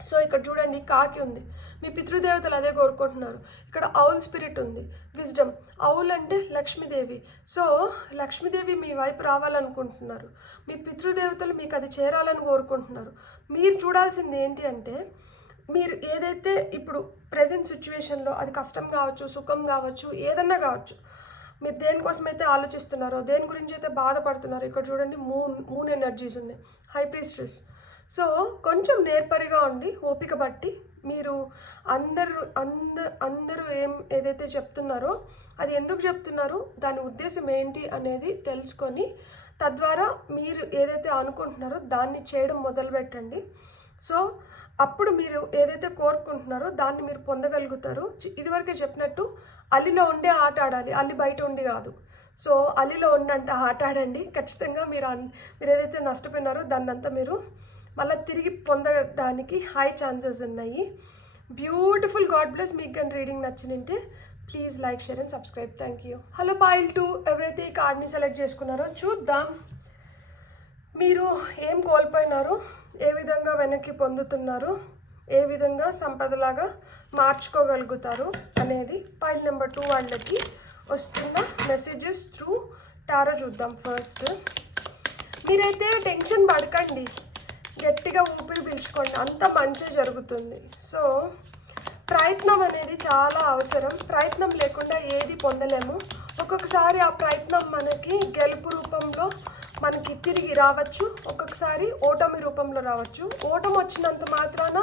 So ఇక్కడ చూడండి కాకి ఉంది, మీ పితృదేవతలు అదే కోరుకుంటున్నారు. ఇక్కడ ఔల్ స్పిరిట్ ఉంది, విజ్డమ్. ఔల్ అంటే లక్ష్మీదేవి. సో లక్ష్మీదేవి మీ వైపు రావాలనుకుంటున్నారు, మీ పితృదేవతలు మీకు అది చేరాలని కోరుకుంటున్నారు. మీరు చూడాల్సింది ఏంటి అంటే, మీరు ఏదైతే ఇప్పుడు ప్రజెంట్ సిచ్యువేషన్లో అది కష్టం కావచ్చు, సుఖం కావచ్చు, ఏదన్నా కావచ్చు, మీరు దేనికోసమైతే ఆలోచిస్తున్నారో, దేని గురించి అయితే బాధపడుతున్నారో, ఇక్కడ చూడండి మూన్ ఎనర్జీస్ ఉంది, హై ప్రీస్ట్రెస్. సో కొంచెం నేర్పరిగా ఉండి ఓపిక బట్టి మీరు అందరూ ఏదైతే చెప్తున్నారో అది ఎందుకు చెప్తున్నారు, దాని ఉద్దేశం ఏంటి అనేది తెలుసుకొని తద్వారా మీరు ఏదైతే అనుకుంటున్నారో దాన్ని చేయడం మొదలుపెట్టండి. సో అప్పుడు మీరు ఏదైతే కోరుకుంటున్నారో దాన్ని మీరు పొందగలుగుతారు. ఇదివరకే చెప్పినట్టు అల్లిలో ఉండే ఆట ఆడాలి, అల్లి బయట ఉండి కాదు. సో అల్లిలో ఉండంట ఆట ఆడండి. ఖచ్చితంగా మీరు ఏదైతే నష్టపోయినారో దాన్ని అంతా మీరు మళ్ళీ తిరిగి పొందడానికి హై ఛాన్సెస్ ఉన్నాయి. బ్యూటిఫుల్. God bless. మీకు కానీ రీడింగ్ నచ్చినంటే please like, share and subscribe. Thank you. Hello Payal 2, ఎవరైతే ఈ కార్డ్ని సెలెక్ట్ చేసుకున్నారో చూద్దాం మీరు ఏం కోల్పోయినారు, ఏ విధంగా వెనక్కి పొందుతున్నారు, ఏ విధంగా సంపదలాగా మార్చుకోగలుగుతారు అనేది పాయిల్ నెంబర్ 2 వాళ్ళకి వస్తున్న మెసేజెస్ త్రూ టారో చూద్దాం. ఫస్ట్ మీరైతే టెన్షన్ పడకండి, గట్టిగా ఊపిరి పీల్చుకోండి, అంత మంచి జరుగుతుంది. సో ప్రయత్నం అనేది చాలా అవసరం. ప్రయత్నం లేకుండా ఏది పొందలేము. ఒక్కొక్కసారి ఆ ప్రయత్నం మనకి గెలుపు రూపంలో మనకి తిరిగి రావచ్చు, ఒక్కొక్కసారి ఓటమి రూపంలో రావచ్చు. ఓటమి వచ్చినంత మాత్రాన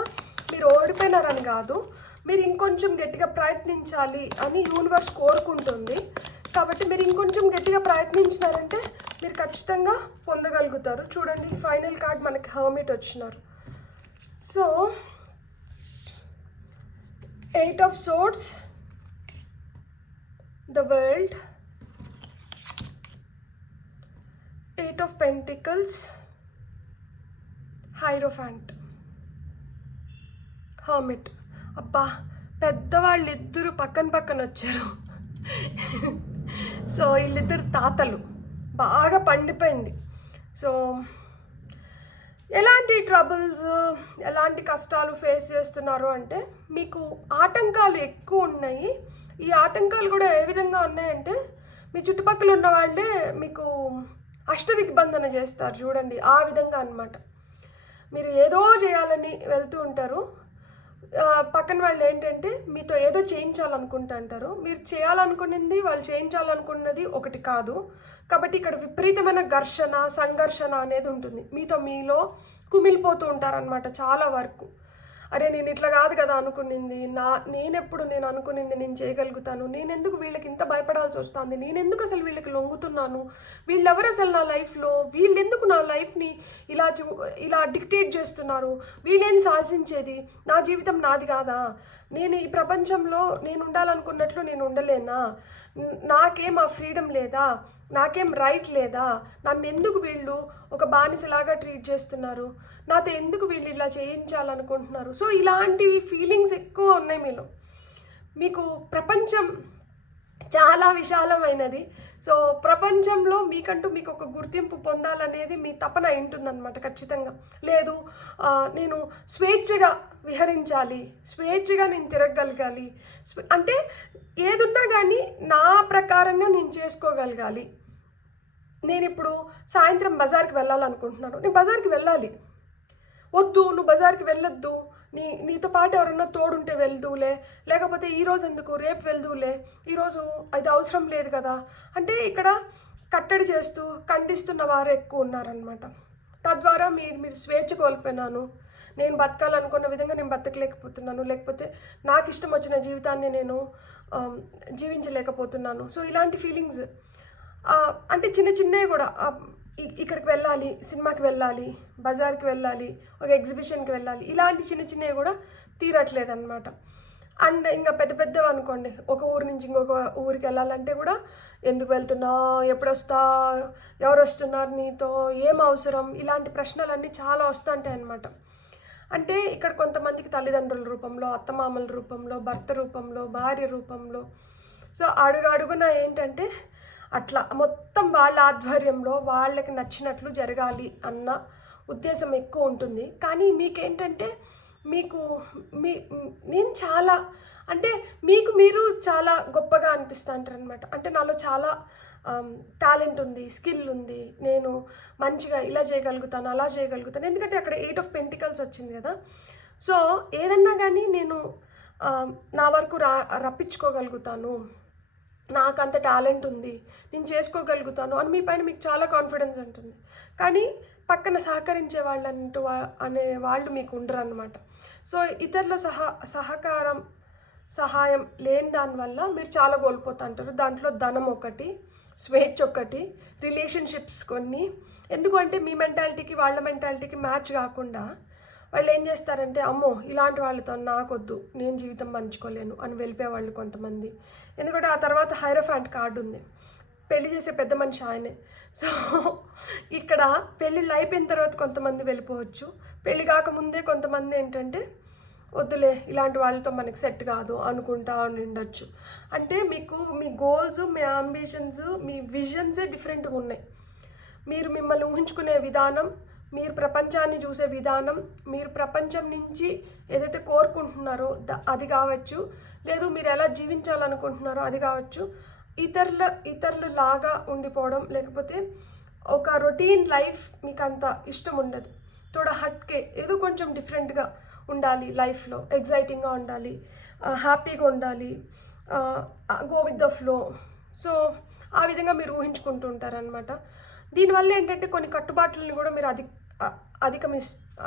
మీరు ఓడిపోయినారని కాదు, మీరు ఇంకొంచెం గట్టిగా ప్రయత్నించాలి అని యూనివర్స్ కోరుకుంటుంది. కాబట్టి మీరు ఇంకొంచెం గట్టిగా ప్రయత్నించినారంటే మీరు ఖచ్చితంగా పొందగలుగుతారు. చూడండి ఫైనల్ కార్డ్ మనకి హర్మిట్ వచ్చినారు. So 8 of Swords, the World, 8 of Pentacles, Hierophant, Hermit. అబ్బా, పెద్దవాళ్ళు ఇద్దరు పక్కన వచ్చారు. సో వీళ్ళిద్దరు తాతలు, బాగా పండిపోయింది. సో ఎలాంటి ట్రబుల్స్, ఎలాంటి కష్టాలు ఫేస్ చేస్తున్నారు అంటే మీకు ఆటంకాలు ఎక్కువ ఉన్నాయి. ఈ ఆటంకాలు కూడా ఏ విధంగా ఉన్నాయంటే మీ చుట్టుపక్కల ఉన్న వాళ్ళే మీకు అష్టదిగ్బంధన చేస్తారు. చూడండి ఆ విధంగా అన్నమాట. మీరు ఏదో చేయాలని వెళ్తూ ఉంటారు, పక్కన వాళ్ళు ఏంటంటే మీతో ఏదో చేయించాలనుకుంటుంటారు. మీరు చేయాలనుకున్నది వాళ్ళు చేయించాలనుకున్నది ఒకటి కాదు. కాబట్టి ఇక్కడ విపరీతమైన సంఘర్షణ అనేది ఉంటుంది. మీలో కుమిలిపోతూ ఉంటారనమాట చాలా వరకు. అరే నేను ఇట్లా కాదు కదా అనుకునింది, నేను అనుకునింది నేను చేయగలుగుతాను, నేనెందుకు వీళ్ళకి ఇంత భయపడాల్సి వస్తుంది, నేనెందుకు అసలు వీళ్ళకి లొంగుతున్నాను, వీళ్ళెవరు అసలు నా లైఫ్లో, వీళ్ళెందుకు నా లైఫ్ని ఇలా డిక్టేట్ చేస్తున్నారు, వీళ్ళేం శాసించేది, నా జీవితం నాది కాదా, నేను ఈ ప్రపంచంలో నేను ఉండాలనుకున్నట్లు నేను ఉండలేనా, నాకేం ఆ ఫ్రీడమ్ లేదా, నాకేం రైట్ లేదా, నన్ను ఎందుకు వీళ్ళు ఒక బానిసలాగా ట్రీట్ చేస్తున్నారు, నాతో ఎందుకు వీళ్ళు ఇలా చేయించాలనుకుంటున్నారు. సో ఇలాంటివి ఫీలింగ్స్ ఎక్కువ ఉన్నాయి మీలో. మీకు ప్రపంచం చాలా విశాలమైనది. సో ప్రపంచంలో మీకు ఒక గుర్తింపు పొందాలనేది మీ తపన ఉంటుందన్నమాట ఖచ్చితంగా. లేదు నేను స్వేచ్ఛగా విహరించాలి, స్వేచ్ఛగా నేను తిరగగలగాలి, అంటే ఏదున్నా కానీ నా ప్రకారంగా నేను చేసుకోగలగాలి. నేను ఇప్పుడు సాయంత్రం బజార్కి వెళ్ళాలనుకుంటున్నాను, నేను బజార్కి వెళ్ళాలి. వద్దు నువ్వు బజార్కి వెళ్ళొద్దు, నీతో పాటు ఎవరన్నా తోడుంటే వెళ్దూలే, లేకపోతే ఈరోజు ఎందుకు రేపు వెళ్దూలే, ఈరోజు అది అవసరం లేదు కదా అంటే ఇక్కడ కట్టడి చేస్తూ ఖండిస్తున్న వారు ఎక్కువ ఉన్నారనమాట. తద్వారా మీరు స్వేచ్ఛ కోల్పోయినాను, నేను బతకాలనుకున్న విధంగా నేను బతకలేకపోతున్నాను, లేకపోతే నాకు ఇష్టం వచ్చిన జీవితాన్ని నేను జీవించలేకపోతున్నాను. సో ఇలాంటి ఫీలింగ్స్ అంటే చిన్నవి కూడా, ఇక్కడికి వెళ్ళాలి, సినిమాకి వెళ్ళాలి, బజార్కి వెళ్ళాలి, ఒక ఎగ్జిబిషన్కి వెళ్ళాలి, ఇలాంటి చిన్నవి కూడా తీరట్లేదు అనమాట. అండ్ ఇంకా పెద్దవి అనుకోండి, ఒక ఊరు నుంచి ఇంకొక ఊరికి వెళ్ళాలంటే కూడా ఎందుకు వెళ్తున్నావు, ఎప్పుడు వస్తావు, ఎవరు వస్తున్నారు నీతో, ఏం అవసరం, ఇలాంటి ప్రశ్నలన్నీ చాలా వస్తుంటాయి అన్నమాట. అంటే ఇక్కడ కొంతమందికి తల్లిదండ్రుల రూపంలో, అత్తమామల రూపంలో, భర్త రూపంలో, భార్య రూపంలో, సో అడుగడుగున ఏంటంటే అట్లా మొత్తం వాళ్ళ ఆధ్వర్యంలో వాళ్ళకి నచ్చినట్లు జరగాలి అన్న ఉద్దేశం ఎక్కువ ఉంటుంది. కానీ మీకేంటంటే మీకు మీ నేను చాలా అంటే మీకు మీరు చాలా గొప్పగా అనిపిస్తూ ఉంటారనమాట. అంటే నాలో చాలా టాలెంట్ ఉంది, స్కిల్ ఉంది, నేను మంచిగా ఇలా చేయగలుగుతాను, అలా చేయగలుగుతాను. ఎందుకంటే అక్కడ 8 ఆఫ్ పెంటికల్స్ వచ్చింది కదా. సో ఏదన్నా కానీ నేను నా వరకు రప్పించుకోగలుగుతాను, నాకు అంత టాలెంట్ ఉంది, నేను చేసుకోగలుగుతాను అని మీ పైన మీకు చాలా కాన్ఫిడెన్స్ ఉంటుంది. కానీ పక్కన సహకరించే వాళ్ళంటూ అనే వాళ్ళు మీకు ఉండరు అనమాట. సో ఇతరుల సహాయం లేని దానివల్ల మీరు చాలా కోల్పోతుంటారు. దాంట్లో ధనం ఒకటి, స్వేచ్ఛ ఒకటి, రిలేషన్షిప్స్ కొన్ని. ఎందుకంటే మీ మెంటాలిటీకి వాళ్ళ మెంటాలిటీకి మ్యాచ్ కాకుండా వాళ్ళు ఏం చేస్తారంటే, అమ్మో ఇలాంటి వాళ్ళతో నాకొద్దు, నేను జీవితం పంచుకోలేను అని వెళ్ళిపోయేవాళ్ళు కొంతమంది. ఎందుకంటే ఆ తర్వాత హైరోఫాంట్ కార్డు ఉంది, పెళ్లి చేసే పెద్ద మనిషి ఆయనే. సో ఇక్కడ పెళ్ళిళ్ళు అయిపోయిన తర్వాత కొంతమంది వెళ్ళిపోవచ్చు, పెళ్ళి కాకముందే కొంతమంది ఏంటంటే వద్దులే ఇలాంటి వాళ్ళతో మనకి సెట్ కాదు అనుకుంటా ఉండొచ్చు. అంటే మీకు మీ గోల్స్, మీ అంబిషన్స్, మీ విజన్సే డిఫరెంట్గా ఉన్నాయి. మీరు మిమ్మల్ని ఊహించుకునే విధానం, మీరు ప్రపంచాన్ని చూసే విధానం, మీరు ప్రపంచం నుంచి ఏదైతే కోరుకుంటున్నారో అది కావచ్చు, లేదు మీరు ఎలా జీవించాలనుకుంటున్నారో అది కావచ్చు. ఇతరులు లాగా ఉండిపోవడం, లేకపోతే ఒక రొటీన్ లైఫ్ మీకు అంత ఇష్టం ఉండదు. తోడ హట్కే ఏదో కొంచెం డిఫరెంట్గా ఉండాలి లైఫ్లో, ఎగ్జైటింగ్గా ఉండాలి, హ్యాపీగా ఉండాలి, go with the flow. So ఆ విధంగా మీరు ఊహించుకుంటూ ఉంటారనమాట. దీనివల్ల ఏంటంటే కొన్ని కట్టుబాట్లని కూడా మీరు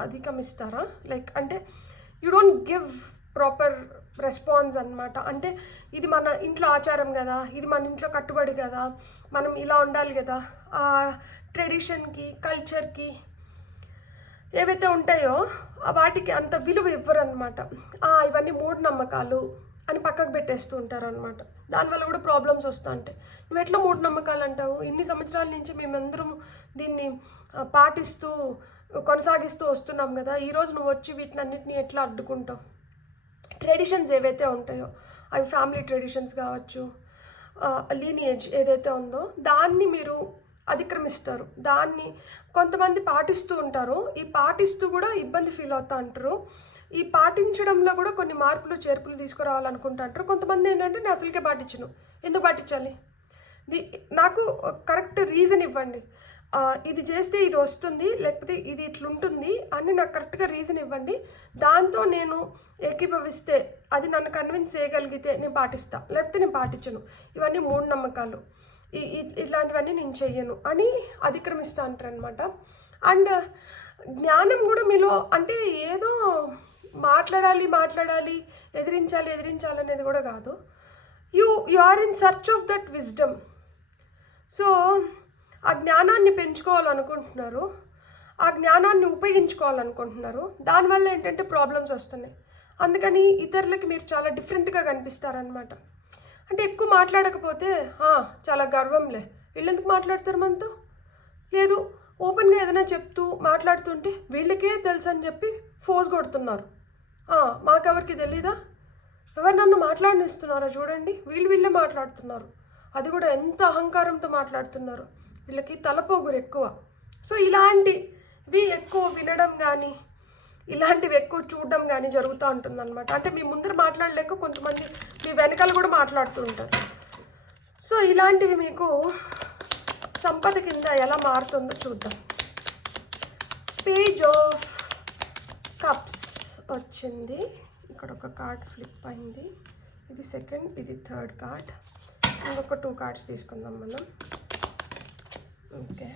అధిగమిస్తారా, లైక్ అంటే you don't give proper response అనమాట. అంటే ఇది మన ఇంట్లో ఆచారం కదా, ఇది మన ఇంట్లో కట్టుబడి కదా, మనం ఇలా ఉండాలి కదా, ఆ ట్రెడిషన్కి, కల్చర్కి ఏవైతే ఉంటాయో వాటికి అంత విలువ ఇవ్వరనమాట. ఇవన్నీ మూఢనమ్మకాలు అని పక్కకు పెట్టేస్తూ ఉంటారనమాట. దానివల్ల కూడా ప్రాబ్లమ్స్ వస్తూ ఉంటాయి. నువ్వు ఎట్లా మూఢనమ్మకాలు అంటావు, ఇన్ని సంవత్సరాల నుంచి మేమందరం దీన్ని పాటిస్తూ కొనసాగిస్తూ వస్తున్నాం కదా, ఈరోజు నువ్వు వచ్చి వీటినన్నిటిని ఎట్లా అడ్డుకుంటావు? ట్రెడిషన్స్ ఏవైతే ఉంటాయో అవి ఫ్యామిలీ ట్రెడిషన్స్ కావచ్చు, లీనియేజ్ ఏదైతే ఉందో దాన్ని మీరు అతిక్రమిస్తారు. దాన్ని కొంతమంది పాటిస్తూ ఉంటారు, ఈ పాటిస్తూ కూడా ఇబ్బంది ఫీల్ అవుతూ ఉంటారు. ఈ పాటించడంలో కూడా కొన్ని మార్పులు చేర్పులు తీసుకురావాలనుకుంటా అంటారు. కొంతమంది ఏంటంటే నేను అసలుకే పాటించను, ఎందుకు పాటించాలి, నాకు కరెక్ట్ రీజన్ ఇవ్వండి, ఇది చేస్తే ఇది వస్తుంది, లేకపోతే ఇది ఇట్లుంటుంది అని నాకు కరెక్ట్గా రీజన్ ఇవ్వండి, దాంతో నేను ఏకీభవిస్తే, అది నన్ను కన్విన్స్ చేయగలిగితే నేను పాటిస్తా, లేకపోతే నేను పాటించను. ఇవన్నీ మూఢనమ్మకాలు, ఇట్లాంటివన్నీ నేను చెయ్యను అని అతిక్రమిస్తూ అంటారు అనమాట. అండ్ జ్ఞానం కూడా మీలో అంటే ఏదో మాట్లాడాలి, ఎదిరించాలి అనేది కూడా కాదు. You are in search of that wisdom. So ఆ జ్ఞానాన్ని పెంచుకోవాలనుకుంటున్నారు, ఆ జ్ఞానాన్ని ఉపయోగించుకోవాలనుకుంటున్నారు. దానివల్ల ఏంటంటే ప్రాబ్లమ్స్ వస్తున్నాయి. అందుకని ఇతరులకి మీరు చాలా డిఫరెంట్గా కనిపిస్తారనమాట. అంటే ఎక్కువ మాట్లాడకపోతే చాలా గర్వంలే, వీళ్ళెందుకు మాట్లాడతారు మనతో, లేదు ఓపెన్గా ఏదైనా చెప్తూ మాట్లాడుతుంటే వీళ్ళకే తెలుసు అని చెప్పి ఫోర్స్ కొడుతున్నారు. మాకెవరికి తెలీదా, ఎవరు నన్ను మాట్లాడనిస్తున్నారో చూడండి, వీళ్ళే మాట్లాడుతున్నారు, అది కూడా ఎంత అహంకారంతో మాట్లాడుతున్నారు, వీళ్ళకి తలపోగురు ఎక్కువ. సో ఇలాంటివి ఎక్కువ వినడం కానీ, ఇలాంటివి ఎక్కువ చూడడం కానీ జరుగుతూ ఉంటుందన్నమాట. అంటే మీ ముందర మాట్లాడలేక కొంతమంది మీ వెనకాల కూడా మాట్లాడుతూ ఉంటారు. సో ఇలాంటివి మీకు సంపద కింద ఎలా మారుతుందో చూద్దాం. పేజ్ ఆఫ్ కప్స్ వచ్చింది, ఇక్కడ ఒక కార్డ్ ఫ్లిప్ అయింది, ఇది సెకండ్, ఇది థర్డ్ కార్డ్. ఇంకొక 2 కార్డ్స్ తీసుకుందాం మనం. ఓకే,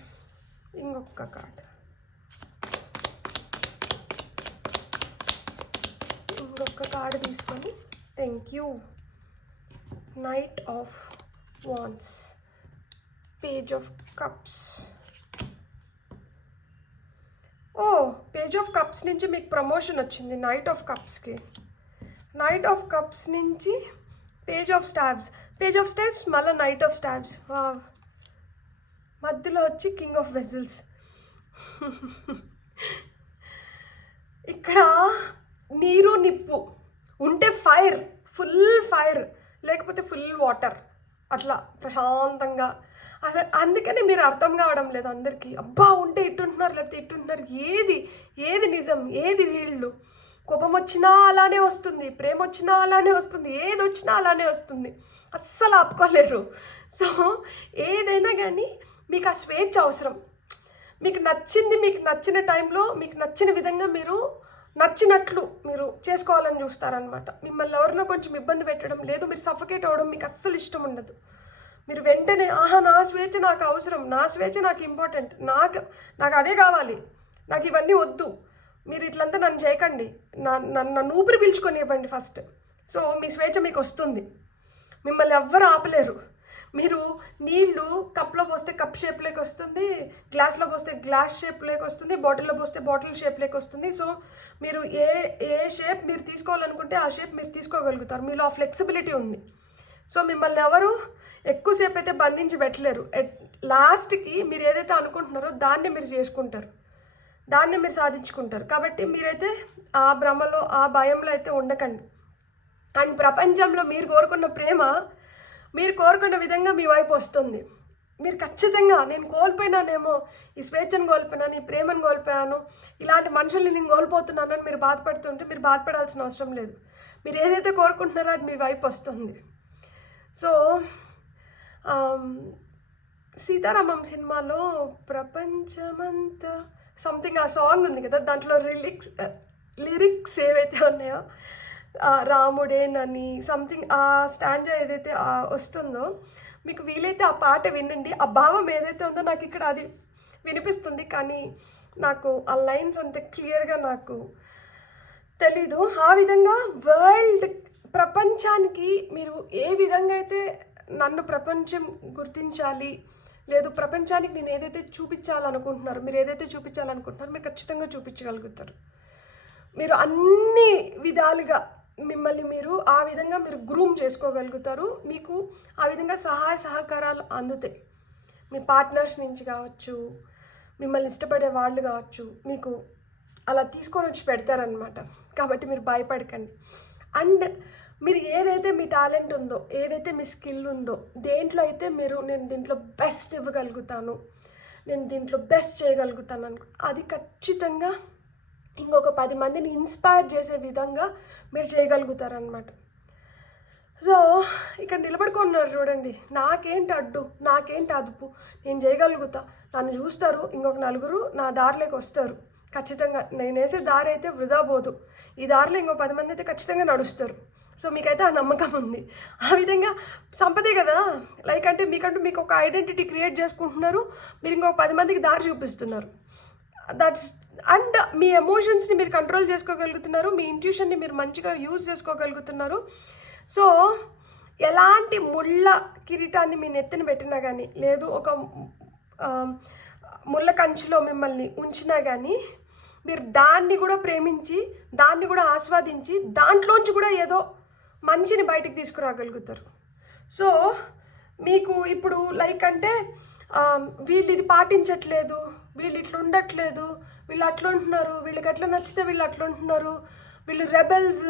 ఇంకొక కార్డ్, ఇంకొక కార్డు తీసుకొని, thank you. Knight of wands, page of cups. Page of cups నుంచి మీకు ప్రమోషన్ వచ్చింది నైట్ ఆఫ్ కప్స్కి. నైట్ ఆఫ్ కప్స్ నుంచి పేజ్ ఆఫ్ స్టాబ్స్, మళ్ళీ నైట్ ఆఫ్ స్టాబ్స్, మధ్యలో వచ్చి కింగ్ ఆఫ్ వెజల్స్. ఇక్కడ నీరు నిప్పు ఉంటే ఫైర్, ఫుల్ ఫైర్, లేకపోతే ఫుల్ వాటర్, అట్లా ప్రశాంతంగా. అసలు అందుకనే మీరు అర్థం కావడం లేదు అందరికీ. అబ్బా ఉంటే ఇట్టుంటున్నారు లేకపోతే ఇట్టుంటున్నారు, ఏది ఏది నిజం, ఏది వీళ్ళు. కోపం వచ్చినా అలానే వస్తుంది, ప్రేమ వచ్చినా అలానే వస్తుంది, ఏది వచ్చినా అలానే వస్తుంది, అస్సలు ఆపుకోలేరు. సో ఏదైనా కానీ మీకు ఆ స్వేచ్ఛ అవసరం. మీకు నచ్చింది మీకు నచ్చిన టైంలో మీకు నచ్చిన విధంగా మీరు నచ్చినట్లు మీరు చేసుకోవాలని చూస్తారనమాట. మిమ్మల్ని ఎవరినో కొంచెం ఇబ్బంది పెట్టడం, లేదు మీరు సఫకేట్ అవ్వడం మీకు అస్సలు ఇష్టం ఉండదు. మీరు వెంటనే నా స్వేచ్ఛ నాకు అవసరం, నా స్వేచ్ఛ నాకు ఇంపార్టెంట్, నాకు అదే కావాలి, నాకు ఇవన్నీ వద్దు, మీరు ఇట్లంతా నన్ను చేయకండి, నన్ను ఊపిరి పీల్చుకొని ఇవ్వండి ఫస్ట్. సో మీ స్వేచ్ఛ మీకు వస్తుంది, మిమ్మల్ని ఎవ్వరు ఆపలేరు. మీరు నీళ్ళు కప్లో పోస్తే కప్ షేప్లోకి వస్తుంది, గ్లాస్లో పోస్తే గ్లాస్ షేప్లోకి వస్తుంది, బాటిల్లో పోస్తే బాటిల్ షేప్లోకి వస్తుంది. సో మీరు ఏ షేప్ మీరు తీసుకోవాలనుకుంటే ఆ షేప్ మీరు తీసుకోగలుగుతారు, మీలో ఆ ఫ్లెక్సిబిలిటీ ఉంది. సో మిమ్మల్ని ఎవరు ఎక్కువసేపు అయితే బంధించి పెట్టలేరు. లాస్ట్కి మీరు ఏదైతే అనుకుంటున్నారో దాన్ని మీరు చేసుకుంటారు, దాన్ని మీరు సాధించుకుంటారు. కాబట్టి మీరైతే ఆ భ్రమలో ఆ భయంలో అయితే ఉండకండి. అండ్ ప్రపంచంలో మీరు కోరుకున్న ప్రేమ మీరు కోరుకున్న విధంగా మీ వైపు వస్తుంది. మీరు ఖచ్చితంగా నేను కోల్పోయినానేమో, ఈ స్వేచ్ఛను కోల్పోయినాను, ఈ ప్రేమను కోల్పోయాను, ఇలాంటి మనుషుల్ని నేను కోల్పోతున్నాను అని మీరు బాధపడుతుంటే మీరు బాధపడాల్సిన అవసరం లేదు. మీరు ఏదైతే కోరుకుంటున్నారో అది మీ వైపు వస్తుంది. సో సీతారామం సినిమాలో ప్రపంచమంతా సంథింగ్ ఆ సాంగ్ ఉంది కదా, దాంట్లో లిరిక్స్ ఏవైతే ఉన్నాయో రాముడేనని సంథింగ్ ఆ స్టాంజా ఏదైతే వస్తుందో, మీకు వీలైతే ఆ పాట వినండి. ఆ భావం ఏదైతే ఉందో నాకు ఇక్కడ అది వినిపిస్తుంది, కానీ నాకు ఆ లైన్స్ అంత క్లియర్గా నాకు తెలీదు. ఆ విధంగా ప్రపంచానికి మీరు ఏ విధంగా అయితే నన్ను ప్రపంచం గుర్తించాలి, లేదు ప్రపంచానికి నేను ఏదైతే చూపించాలనుకుంటున్నారో, మీరు ఏదైతే చూపించాలనుకుంటున్నారో మీరు ఖచ్చితంగా చూపించగలుగుతారు. మీరు అన్ని విధాలుగా మిమ్మల్ని మీరు ఆ విధంగా మీరు గ్రూమ్ చేసుకోగలుగుతారు. మీకు ఆ విధంగా సహాయ సహకారాలు అందుతాయి, మీ పార్ట్నర్స్ నుంచి కావచ్చు, మిమ్మల్ని ఇష్టపడే వాళ్ళు కావచ్చు, మీకు అలా తీసుకొని వచ్చి పెడతారనమాట. కాబట్టి మీరు భయపడకండి. అండ్ మీరు ఏదైతే మీ టాలెంట్ ఉందో, ఏదైతే మీ స్కిల్ ఉందో, దేంట్లో అయితే మీరు నేను దీంట్లో బెస్ట్ ఇవ్వగలుగుతాను, నేను దీంట్లో బెస్ట్ చేయగలుగుతాను అది ఖచ్చితంగా ఇంకొక 10 మందిని ఇన్స్పైర్ చేసే విధంగా మీరు చేయగలుగుతారనమాట. సో ఇక్కడ నిలబడుకున్నారు చూడండి, నాకేంటి అడ్డు, నాకేంటి అదుపు, నేను చేయగలుగుతా, నన్ను చూస్తారు, ఇంకొక నలుగురు నా దారిలోకి వస్తారు. ఖచ్చితంగా నేను వేసే దారి అయితే వృధా పోదు, ఈ దారిలో ఇంకో 10 మంది అయితే ఖచ్చితంగా నడుస్తారు. సో మీకైతే ఆ నమ్మకం ఉంది. ఆ విధంగా సంపదే కదా, లైక్ అంటే మీకు ఒక ఐడెంటిటీ క్రియేట్ చేసుకుంటున్నారు, మీరు ఇంకొక 10 మందికి దారి చూపిస్తున్నారు. దట్స్ అండ్ మీ ఎమోషన్స్ని మీరు కంట్రోల్ చేసుకోగలుగుతున్నారు, మీ ఇంట్యూషన్ని మీరు మంచిగా యూజ్ చేసుకోగలుగుతున్నారు. సో ఎలాంటి ముళ్ళ కిరీటాన్ని మీ నెత్తిన పెట్టినా కానీ, లేదు ఒక ముళ్ళ కంచులో మిమ్మల్ని ఉంచినా కానీ మీరు దాన్ని కూడా ప్రేమించి, దాన్ని కూడా ఆస్వాదించి, దాంట్లోంచి కూడా ఏదో మంచిని బయటికి తీసుకురాగలుగుతారు. సో మీకు ఇప్పుడు లైక్ అంటే వీళ్ళు ఇది పాటించట్లేదు, వీళ్ళు ఇట్లా ఉండట్లేదు, వీళ్ళు అట్లా ఉంటున్నారు, వీళ్ళకి ఎట్లా నచ్చితే వీళ్ళు అట్లా ఉంటున్నారు, వీళ్ళు రెబెల్స్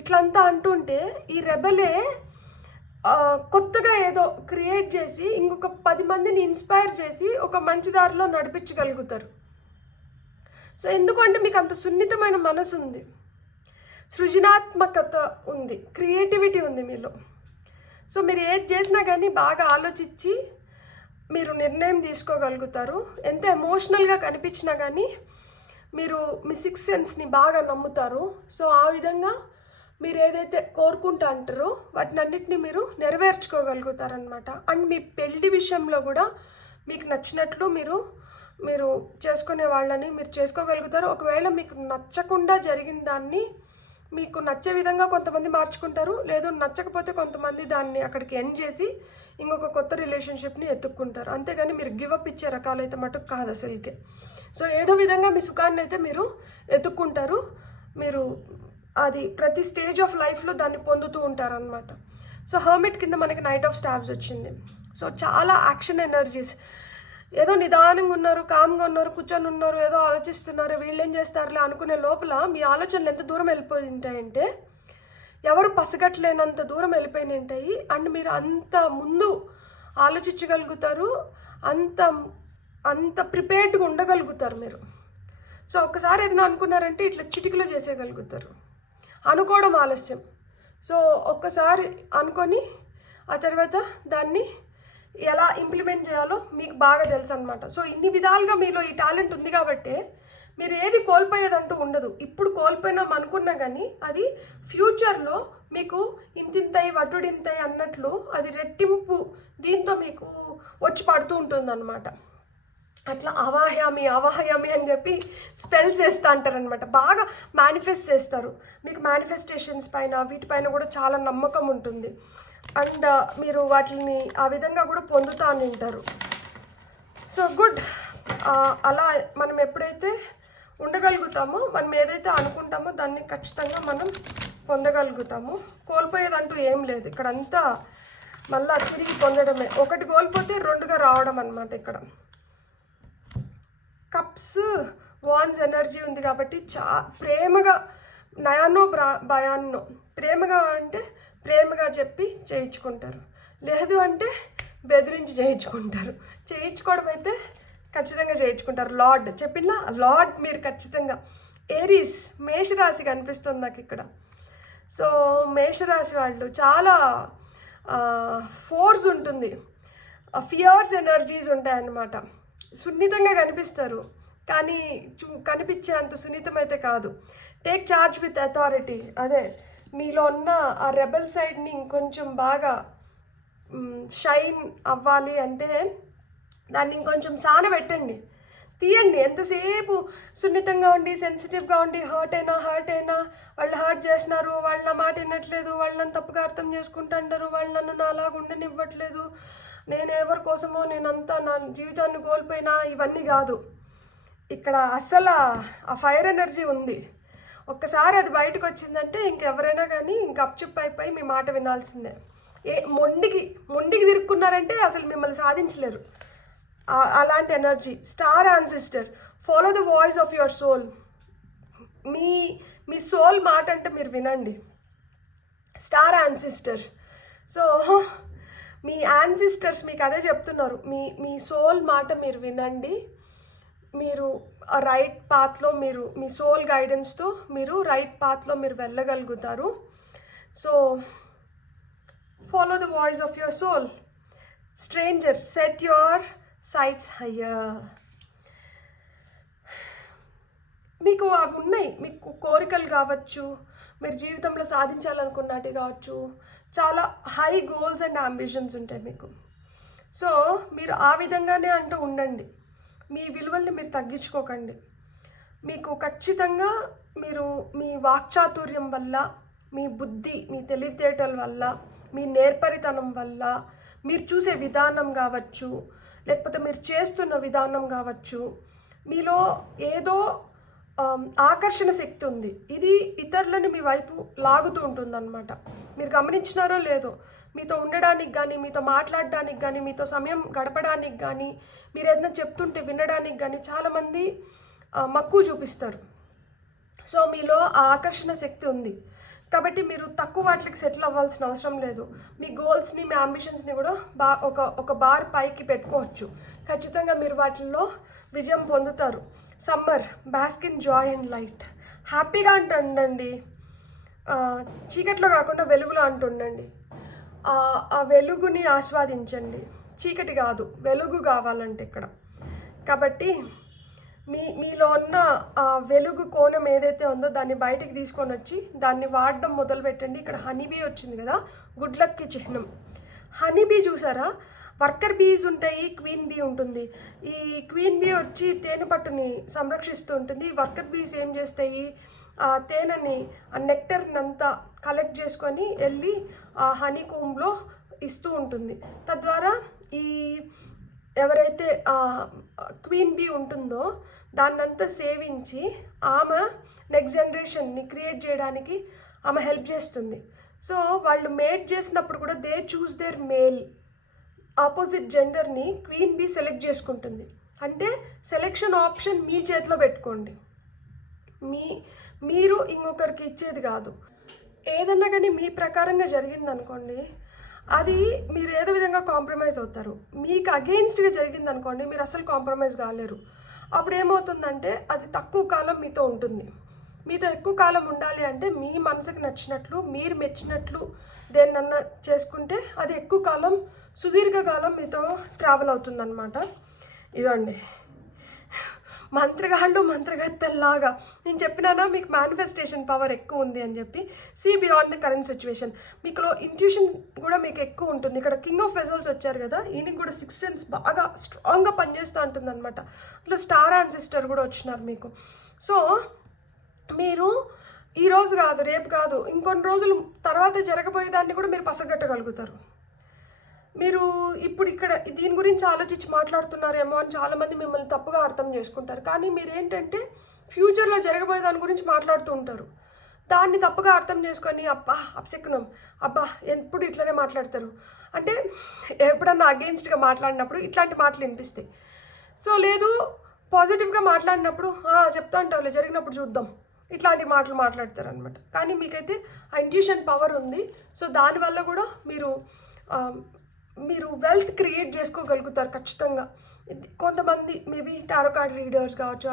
ఇట్లంతా అంటుంటే, ఈ రెబెలే కొత్తగా ఏదో క్రియేట్ చేసి ఇంకొక 10 మందిని ఇన్స్పైర్ చేసి ఒక మంచి దారిలో నడిపించగలుగుతారు. సో ఎందుకంటే మీకు అంత సున్నితమైన మనసు ఉంది, సృజనాత్మకత ఉంది, క్రియేటివిటీ ఉంది మీలో. సో మీరు ఏది చేసినా కానీ బాగా ఆలోచించి మీరు నిర్ణయం తీసుకోగలుగుతారు. ఎంత ఎమోషనల్గా కనిపించినా కానీ మీరు మీ 6th సెన్స్ని బాగా నమ్ముతారు. సో ఆ విధంగా మీరు ఏదైతే కోరుకుంటా అంటారో వాటినన్నిటిని మీరు నెరవేర్చుకోగలుగుతారనమాట. అండ్ మీ పెళ్లి విషయంలో కూడా మీకు నచ్చినట్లు మీరు చేసుకునే వాళ్ళని మీరు చేసుకోగలుగుతారు. ఒకవేళ మీకు నచ్చకుండా జరిగిన దాన్ని మీకు నచ్చే విధంగా కొంతమంది మార్చుకుంటారు, లేదు నచ్చకపోతే కొంతమంది దాన్ని అక్కడికి ఎండ్ చేసి ఇంకొక కొత్త రిలేషన్షిప్ని ఎత్తుక్కుంటారు. అంతేగాని మీరు గివప్ ఇచ్చే రకాలైతే మటుకు కాదు అసలుకే. సో ఏదో విధంగా మీ సుఖాన్ని అయితే మీరు ఎత్తుక్కుంటారు, మీరు అది ప్రతి స్టేజ్ ఆఫ్ లైఫ్లో దాన్ని పొందుతూ ఉంటారనమాట. సో హర్మిట్ కింద మనకి నైట్ ఆఫ్ స్టార్స్ వచ్చింది. సో చాలా యాక్షన్ ఎనర్జీస్, ఏదో నిదానంగా ఉన్నారు, కామ్గా ఉన్నారు, కూర్చొని ఉన్నారు, ఏదో ఆలోచిస్తున్నారు, వీళ్ళు ఏం చేస్తారులే అనుకునే లోపల మీ ఆలోచనలు ఎంత దూరం వెళ్ళిపోయి ఉంటాయంటే ఎవరు పసగట్లేనంత దూరం వెళ్ళిపోయినాయి ఉంటాయి. అండ్ మీరు అంత ముందు ఆలోచించగలుగుతారు, అంత అంత ప్రిపేర్డ్గా ఉండగలుగుతారు మీరు. సో ఒక్కసారి ఏదైనా అనుకున్నారంటే ఇట్లా చిటికలో చేసేయగలుగుతారు. అనుకోవడం ఆలస్యం. సో ఒక్కసారి అనుకొని ఆ తర్వాత దాన్ని ఎలా ఇంప్లిమెంట్ చేయాలో మీకు బాగా తెలుసు అనమాట. సో ఇన్ని విధాలుగా మీలో ఈ టాలెంట్ ఉంది కాబట్టి మీరు ఏది కోల్పోయేదంటూ ఉండదు. ఇప్పుడు కోల్పోయినాం అనుకున్నా కానీ అది ఫ్యూచర్లో మీకు ఇంతింతై వటుడింతై అన్నట్లు అది రెట్టింపు దీంతో మీకు వచ్చి పడుతూ ఉంటుంది అనమాట. అట్లా అవాహయామి అని చెప్పి స్పెల్స్ వేస్తూ అంటారనమాట. బాగా మేనిఫెస్ట్ చేస్తారు. మీకు మేనిఫెస్టేషన్స్ పైన వీటిపైన కూడా చాలా నమ్మకం ఉంటుంది. అండ్ మీరు వాటిని ఆ విధంగా కూడా పొందుతూ అని ఉంటారు. So good. అలా మనం ఎప్పుడైతే ఉండగలుగుతామో, మనం ఏదైతే అనుకుంటామో దాన్ని ఖచ్చితంగా మనం పొందగలుగుతాము. కోల్పోయేదంటూ ఏం లేదు ఇక్కడంతా, మళ్ళీ తిరిగి పొందడమే. ఒకటి కోల్పోతే రెండుగా రావడం అనమాట. ఇక్కడ కప్స్ వాన్స్ ఎనర్జీ ఉంది కాబట్టి ప్రేమగా నయానో భయాన్నో, ప్రేమగా అంటే ప్రేమగా చెప్పి చేయించుకుంటారు, లేదు అంటే బెదిరించి చేయించుకుంటారు. చేయించుకోవడం అయితే ఖచ్చితంగా చేయించుకుంటారు. లార్డ్ చెప్పిందా, లార్డ్ మీరు ఖచ్చితంగా. ఏరీస్ మేషరాశి కనిపిస్తుంది నాకు ఇక్కడ. సో మేషరాశి వాళ్ళు చాలా ఫోర్స్ ఉంటుంది, ఫియర్స్ ఎనర్జీస్ ఉంటాయన్నమాట. సున్నితంగా కనిపిస్తారు కానీ కనిపించే అంత సున్నితం అయితే కాదు. Take charge with authority. అదే మీలో ఉన్న ఆ రెబల్ సైడ్ని ఇంకొంచెం బాగా షైన్ అవ్వాలి అంటే దాన్ని ఇంకొంచెం సానబెట్టండి, తీయండి. ఎంతసేపు సున్నితంగా ఉండి సెన్సిటివ్గా ఉండి హర్ట్ అయినా వాళ్ళు హర్ట్ చేసినారు, వాళ్ళు నా మాట వినట్లేదు, వాళ్ళు నన్ను తప్పుగా అర్థం చేసుకుంటుంటారు, వాళ్ళు నన్ను నాలాగా ఉండనివ్వట్లేదు, నేను ఎవరి కోసమో నేనంతా నా జీవితాన్ని కోల్పోయినా, ఇవన్నీ కాదు. ఇక్కడ అస్సలు ఆ ఫైర్ ఎనర్జీ ఉంది. ఒక్కసారి అది బయటకు వచ్చిందంటే ఇంకెవరైనా కానీ ఇంక అప్చుప్ అయిపోయి మీ మాట వినాల్సిందే. మొండికి తిరుక్కున్నారంటే అసలు మిమ్మల్ని సాధించలేరు. అలాంటి energy. Star ancestor, follow the voice of your soul. మీ సోల్ మాట అంటే మీరు వినండి. Star ancestor. సో మీ యాన్సిస్టర్స్ మీకు అదే చెప్తున్నారు, మీ సోల్ మాట మీరు వినండి. మీరు రైట్ పాత్లో, మీరు మీ సోల్ గైడెన్స్తో మీరు రైట్ పాత్లో మీరు వెళ్ళగలుగుతారు. So follow the voice of your soul. Stranger, set your sights higher. మీకు అవి ఉన్నాయి, మీకు కోరికలు కావచ్చు, మీరు జీవితంలో సాధించాలనుకున్నట్టు కావచ్చు, చాలా హై గోల్స్ అండ్ అంబిషన్స్ ఉంటాయి మీకు. సో మీరు ఆ విధంగానే అంటూ ఉండండి. మీ విలువల్ని మీరు తగ్గించుకోకండి. మీకు ఖచ్చితంగా మీరు మీ వాక్చాతుర్యం వల్ల, మీ బుద్ధి, మీ తెలివితేటల వల్ల, మీ నేర్పరితనం వల్ల, మీరు చూసే విధానం కావచ్చు, లేకపోతే మీరు చేస్తున్న విధానం కావచ్చు, మీలో ఏదో ఆకర్షణ శక్తి ఉంది. ఇది ఇతరులను మీ వైపు లాగుతూ ఉంటుందన్నమాట. మీరు గమనించినారో లేదో, మీతో ఉండడానికి కానీ, మీతో మాట్లాడడానికి కానీ, మీతో సమయం గడపడానికి కానీ, మీరు ఏదైనా చెప్తుంటే వినడానికి కానీ చాలామంది మక్కువ చూపిస్తారు. సో మీలో ఆ ఆకర్షణ శక్తి ఉంది కాబట్టి మీరు తక్కువ వాటికి సెటిల్ అవ్వాల్సిన అవసరం లేదు. మీ గోల్స్ని, మీ అంబిషన్స్ని కూడా ఒక బార్ పైకి పెట్టుకోవచ్చు. ఖచ్చితంగా మీరు వాటిల్లో విజయం పొందుతారు. Summer, bask in Joy and light. హ్యాపీగా అంటుండండి, చీకట్లో కాకుండా వెలుగులో అంటుండండి. ఆ వెలుగుని ఆస్వాదించండి. చీకటి కాదు, వెలుగు కావాలంటే ఇక్కడ. కాబట్టి మీలో ఉన్న ఆ వెలుగు కోణం ఏదైతే ఉందో దాన్ని బయటికి తీసుకొని వచ్చి దాన్ని వాడడం మొదలుపెట్టండి. ఇక్కడ హనీబీ వచ్చింది కదా, గుడ్ లక్కి చిహ్నం. హనీబీ చూసారా, వర్కర్ బీస్ ఉంటాయి, క్వీన్ బీ ఉంటుంది. ఈ క్వీన్ బీ వచ్చి తేనె పట్టుని సంరక్షిస్తూ ఉంటుంది. వర్కర్ బీస్ ఏం చేస్తాయి, ఆ తేనెని, ఆ నెక్టర్ని అంతా కలెక్ట్ చేసుకొని వెళ్ళి ఆ హనీ కోమ్లో ఇస్తూ ఉంటుంది. తద్వారా ఈ ఎవరైతే క్వీన్ బీ ఉంటుందో దాన్నంతా సేవించి ఆమె నెక్స్ట్ జనరేషన్ని క్రియేట్ చేయడానికి ఆమె హెల్ప్ చేస్తుంది. సో వాళ్ళు మేట్ చేసినప్పుడు కూడా they choose their male, opposite జెండర్ని క్వీన్ బీ సెలెక్ట్ చేసుకుంటుంది. అంటే సెలెక్షన్ ఆప్షన్ మీ చేతిలో పెట్టుకోండి, మీరు ఇంకొకరికి ఇచ్చేది కాదు. ఏదన్నా కానీ మీ ప్రకారంగా జరిగిందనుకోండి, అది మీరు ఏదో విధంగా కాంప్రమైజ్ అవుతారు. మీకు అగెయిన్స్ట్గా జరిగిందనుకోండి, మీరు అసలు కాంప్రమైజ్ కాలేరు. అప్పుడు ఏమవుతుందంటే అది తక్కువ కాలం మీతో ఉంటుంది. మీతో ఎక్కువ కాలం ఉండాలి అంటే మీ మనసుకు నచ్చినట్లు, మీరు మెచ్చినట్లు దేన్నన్నా చేసుకుంటే అది ఎక్కువ కాలం, సుదీర్ఘకాలం మీతో ట్రావెల్ అవుతుందన్నమాట. ఇదండి మంత్రగాళ్ళు మంత్రగత్తెల్లాగా నేను చెప్పినానా మీకు మేనిఫెస్టేషన్ పవర్ ఎక్కువ ఉంది అని చెప్పి. See beyond the current situation. మీకులో ఇంట్యూషన్ కూడా మీకు ఎక్కువ ఉంటుంది. ఇక్కడ కింగ్ ఆఫ్ వెజల్స్ వచ్చారు కదా, ఈయనకి కూడా 6 సెన్స్ బాగా స్ట్రాంగ్గా పనిచేస్తూ ఉంటుంది అనమాట. అట్లా స్టార్ యాన్సిస్టర్ కూడా వచ్చినారు మీకు. సో మీరు ఈరోజు కాదు, రేపు కాదు, ఇంకొన్ని రోజులు తర్వాత జరగబోయేదాన్ని కూడా మీరు పసగట్టగలుగుతారు. మీరు ఇప్పుడు ఇక్కడ దీని గురించి ఆలోచించి మాట్లాడుతున్నారేమో అని చాలామంది మిమ్మల్ని తప్పుగా అర్థం చేసుకుంటారు. కానీ మీరు ఏంటంటే ఫ్యూచర్లో జరగబోయే దాని గురించి మాట్లాడుతూ ఉంటారు. దాన్ని తప్పుగా అర్థం చేసుకొని అబ్బా అప్సెక్కునం, అబ్బా ఎప్పుడు ఇట్లనే మాట్లాడతారు అంటే ఎప్పుడన్నా అగెయిన్స్ట్గా మాట్లాడినప్పుడు ఇట్లాంటి మాటలు వినిపిస్తాయి. సో లేదు, పాజిటివ్గా మాట్లాడినప్పుడు చెప్తా ఉంటావులే జరిగినప్పుడు చూద్దాం, ఇట్లాంటి మాటలు మాట్లాడతారు అనమాట. కానీ మీకైతే ఆ ఇంట్యూషన్ పవర్ ఉంది. సో దానివల్ల కూడా మీరు వెల్త్ క్రియేట్ చేసుకోగలుగుతారు ఖచ్చితంగా. కొంతమంది మేబీ టారో కార్డ్ రీడర్స్ కావచ్చు,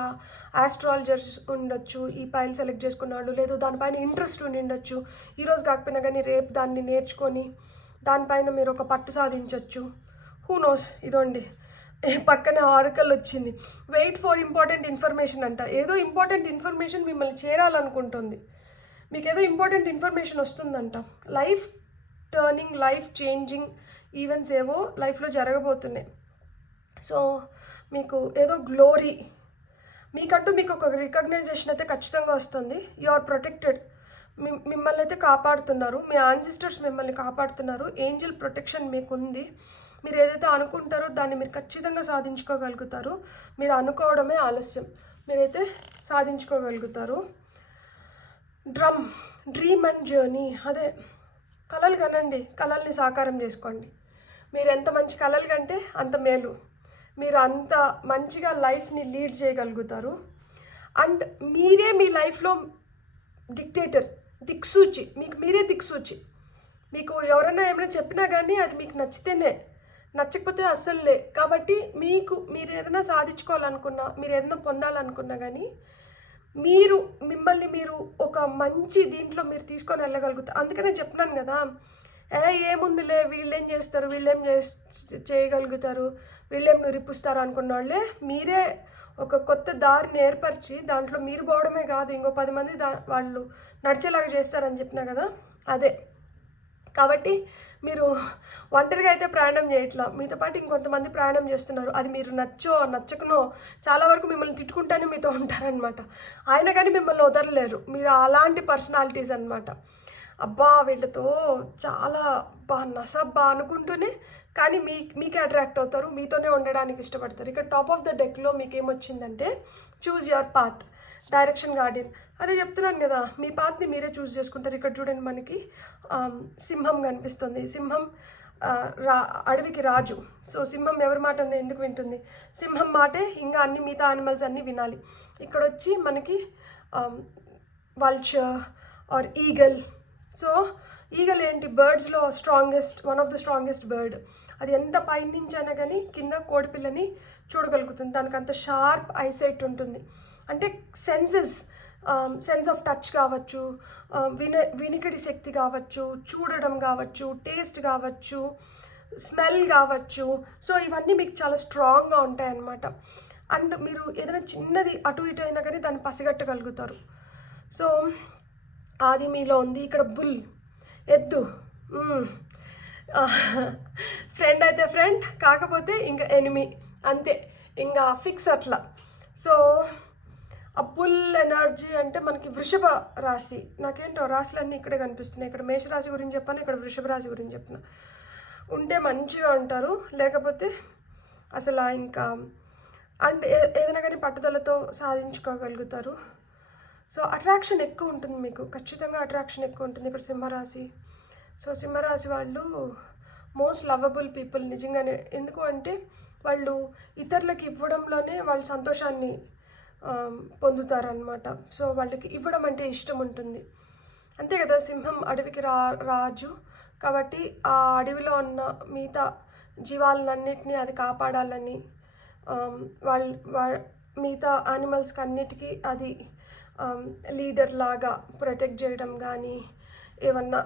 ఆస్ట్రాలజర్స్ ఉండొచ్చు, ఈ పైల్ సెలెక్ట్ చేసుకున్న వాళ్ళు, లేదు దానిపైన ఇంట్రెస్ట్ ఉండి ఉండొచ్చు. ఈరోజు కాకపోయినా కానీ రేపు దాన్ని నేర్చుకొని దానిపైన మీరు ఒక పట్టు సాధించవచ్చు. Who knows. ఇదండి పక్కన ఆర్కల్ వచ్చింది. వెయిట్ ఫర్ ఇంపార్టెంట్ ఇన్ఫర్మేషన్ అంట. ఏదో ఇంపార్టెంట్ ఇన్ఫర్మేషన్ మిమ్మల్ని చేరాలనుకుంటుంది. మీకు ఏదో ఇంపార్టెంట్ ఇన్ఫర్మేషన్ వస్తుందంట. Life turning, life changing events ఏవో లైఫ్లో జరగబోతున్నాయి. సో మీకు ఏదో గ్లోరీ, మీకంటూ మీకు ఒక రికగ్నైజేషన్ అయితే ఖచ్చితంగా వస్తుంది. You are protected. మిమ్మల్ని అయితే కాపాడుతున్నారు, మీ యాన్సిస్టర్స్ మిమ్మల్ని కాపాడుతున్నారు. ఏంజల్ ప్రొటెక్షన్ మీకు ఉంది. మీరు ఏదైతే అనుకుంటారో దాన్ని మీరు ఖచ్చితంగా సాధించుకోగలుగుతారు. మీరు అనుకోవడమే ఆలస్యం, మీరైతే సాధించుకోగలుగుతారు. Dream and journey. అదే కలలు కనండి, కలల్ని సాకారం చేసుకోండి. మీరు ఎంత మంచి కలలు కంటే అంత మేలు. మీరు అంత మంచిగా లైఫ్ని లీడ్ చేయగలుగుతారు. అండ్ మీరే మీ లైఫ్లో డిక్టేటర్, దిక్సూచి. మీకు మీరే దిక్సూచి. మీకు ఎవరైనా ఏమైనా చెప్పినా కానీ అది మీకు నచ్చితేనే, నచ్చకపోతే అస్సలే. కాబట్టి మీరు ఏదైనా సాధించుకోవాలనుకున్నా, మీరు ఏదైనా పొందాలనుకున్నా కానీ మిమ్మల్ని మీరు ఒక మంచి దీంట్లో మీరు తీసుకొని వెళ్ళగలుగుతారు. అందుకనే చెప్తున్నాను కదా, ఏముందిలే వీళ్ళేం చేస్తారు, వీళ్ళేం చేయగలుగుతారు, వీళ్ళేం నిరూపిస్తారు అనుకున్న వాళ్ళే మీరే ఒక కొత్త దారిని ఏర్పరిచి దాంట్లో మీరు పోవడమే కాదు, ఇంకో 10 మంది వాళ్ళు నడిచేలాగా చేస్తారని చెప్పినా కదా, అదే. కాబట్టి మీరు ఒంటరిగా అయితే ప్రయాణం చేయట్లా, మీతో పాటు ఇంకొంతమంది ప్రయాణం చేస్తున్నారు. అది మీరు నచ్చకనో చాలా వరకు మిమ్మల్ని తిట్టుకుంటానే మీతో ఉంటారనమాట. ఆయన కానీ మిమ్మల్ని వదలలేరు. మీరు అలాంటి పర్సనాలిటీస్ అనమాట. అబ్బా వీళ్ళతో చాలా నసబ్బా అనుకుంటూనే కానీ మీకే అట్రాక్ట్ అవుతారు, మీతోనే ఉండడానికి ఇష్టపడతారు. ఇక్కడ టాప్ ఆఫ్ ద డెక్లో మీకు ఏమొచ్చిందంటే choose your path, direction guardian. అదే చెప్తున్నాను కదా, మీ పాత్ని మీరే చూస్ చేసుకుంటారు. ఇక్కడ చూడండి మనకి సింహం కనిపిస్తుంది. సింహం అడవికి రాజు. సో సింహం ఎవరి మాట ఎందుకు వింటుంది? సింహం మాటే ఇంకా అన్ని మిగతా యానిమల్స్ అన్నీ వినాలి. ఇక్కడ వచ్చి మనకి vulture or eagle. So eagle ఏంటి, బర్డ్స్లో one of the strongest bird. అది ఎంత పైనుంచి అయినా కానీ కింద కోడిపిల్లని చూడగలుగుతుంది. దానికి అంత షార్ప్ ఐసైట్ ఉంటుంది. అంటే సెన్స్ ఆఫ్ టచ్ కావచ్చు, వినికిడి శక్తి కావచ్చు, చూడడం కావచ్చు, టేస్ట్ కావచ్చు, స్మెల్ కావచ్చు. సో ఇవన్నీ మీకు చాలా స్ట్రాంగ్గా ఉంటాయన్నమాట. అండ్ మీరు ఏదైనా చిన్నది అటు ఇటు అయినా కానీ దాన్ని పసిగట్టగలుగుతారు. సో అది మీలో ఉంది. ఇక్కడ బుల్, ఎద్దు. ఫ్రెండ్ అయితే ఫ్రెండ్, కాకపోతే ఇంకా ఎనిమి, అంతే, ఇంకా ఫిక్స్ అట్లా. సో ఆ బుల్ ఎనర్జీ అంటే మనకి వృషభ రాశి. నాకేంటో రాశులన్నీ ఇక్కడే కనిపిస్తున్నాయి. ఇక్కడ మేషరాశి గురించి చెప్పాను, ఇక్కడ వృషభ రాశి గురించి చెప్పిన. ఉంటే మంచిగా ఉంటారు, లేకపోతే అసలు ఇంకా అంటే ఏదైనా కానీ పట్టుదలతో సాధించుకోగలుగుతారు. సో అట్రాక్షన్ ఎక్కువ ఉంటుంది మీకు, ఖచ్చితంగా అట్రాక్షన్ ఎక్కువ ఉంటుంది. ఇక్కడ సింహరాశి. సో సింహరాశి వాళ్ళు మోస్ట్ లవబుల్ పీపుల్ నిజంగానే. ఎందుకు అంటే వాళ్ళు ఇతరులకు ఇవ్వడంలోనే వాళ్ళు సంతోషాన్ని పొందుతారనమాట. సో వాళ్ళకి ఇవ్వడం అంటే ఇష్టం ఉంటుంది. అంతే కదా, సింహం అడవికి రాజు. కాబట్టి ఆ అడవిలో ఉన్న మిగతా జీవాలన్నిటినీ అది కాపాడాలని, మిగతా యానిమల్స్కి అన్నిటికీ అది లీడర్ లాగా ప్రొటెక్ట్ చేయడం కానీ, ఏమన్నా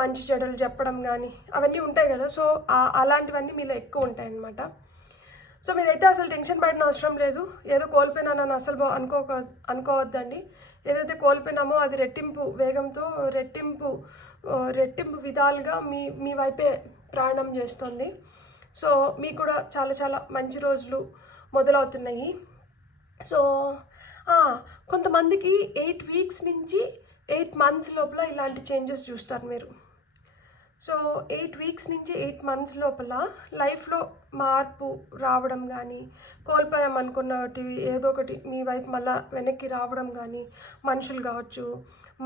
మంచి చెడులు చెప్పడం కానీ అవన్నీ ఉంటాయి కదా. సో అలాంటివన్నీ మీలో ఎక్కువ ఉంటాయి అన్నమాట. సో మీరైతే అసలు టెన్షన్ పడిన అవసరం లేదు. ఏదో కోల్పోయినానని అసలు అనుకోవద్దండి. ఏదైతే కోల్పోయినామో అది రెట్టింపు వేగంతో రెట్టింపు విధాలుగా మీ వైపే ప్రయాణం చేస్తుంది. సో మీకు కూడా చాలా చాలా మంచి రోజులు మొదలవుతున్నాయి. సో కొంతమందికి 8 వీక్స్ నుంచి 8 మంత్స్ లోపల ఇలాంటి చేంజెస్ చూస్తారు మీరు. సో 8 వీక్స్ నుంచి 8 మంత్స్ లోపల లైఫ్లో మార్పు రావడం కానీ, కోల్పోయామనుకున్నటివి ఏదో ఒకటి మీ వైపు మళ్ళీ వెనక్కి రావడం కానీ, మనుషులు కావచ్చు,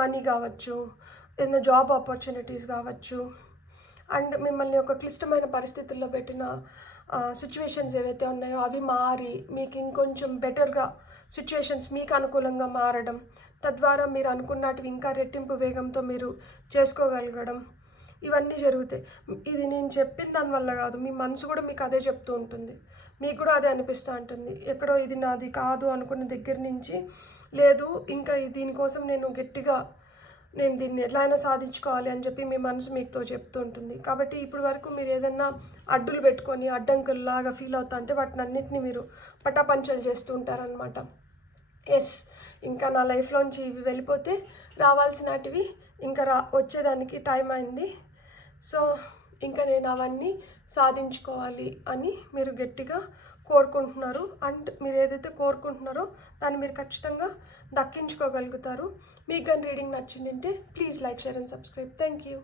మనీ కావచ్చు, ఏదైనా జాబ్ ఆపర్చునిటీస్ కావచ్చు, అండ్ మిమ్మల్ని ఒక క్లిష్టమైన పరిస్థితుల్లో పెట్టిన సిచ్యువేషన్స్ ఏవైతే ఉన్నాయో అవి మారి మీకు ఇంకొంచెం బెటర్గా సిచ్యువేషన్స్ మీకు అనుకూలంగా మారడం, తద్వారా మీరు అనుకున్నటివి ఇంకా రెట్టింపు వేగంతో మీరు చేసుకోగలగడం, ఇవన్నీ జరుగుతాయి. ఇది నేను చెప్పిన దానివల్ల కాదు, మీ మనసు కూడా మీకు అదే చెప్తూ ఉంటుంది. మీకు కూడా అదే అనిపిస్తూ ఉంటుంది. ఎక్కడో ఇది నాది కాదు అనుకున్న దగ్గర నుంచి, లేదు ఇంకా దీనికోసం నేను దీన్ని ఎట్లా అయినా సాధించుకోవాలి అని చెప్పి మీ మనసు మీతో చెప్తూ ఉంటుంది. కాబట్టి ఇప్పుడు వరకు మీరు ఏదన్నా అడ్డులు పెట్టుకొని అడ్డంకుల్లాగా ఫీల్ అవుతా అంటే వాటిని అన్నింటినీ మీరు పటాపంచలు చేస్తూ ఉంటారనమాట. ఇంకా నా లైఫ్లోంచి ఇవి వెళ్ళిపోతే రావాల్సినటివి ఇంకా వచ్చేదానికి టైం అయింది. సో ఇంకా నేను అవన్నీ సాధించుకోవాలి అని మీరు గట్టిగా కోరుకుంటున్నారు. అండ్ మీరు ఏదైతే కోరుకుంటున్నారో దాన్ని మీరు ఖచ్చితంగా దక్కించుకోగలుగుతారు. మీకు కానీ రీడింగ్ నచ్చిందంటే please like, share and subscribe. Thank you.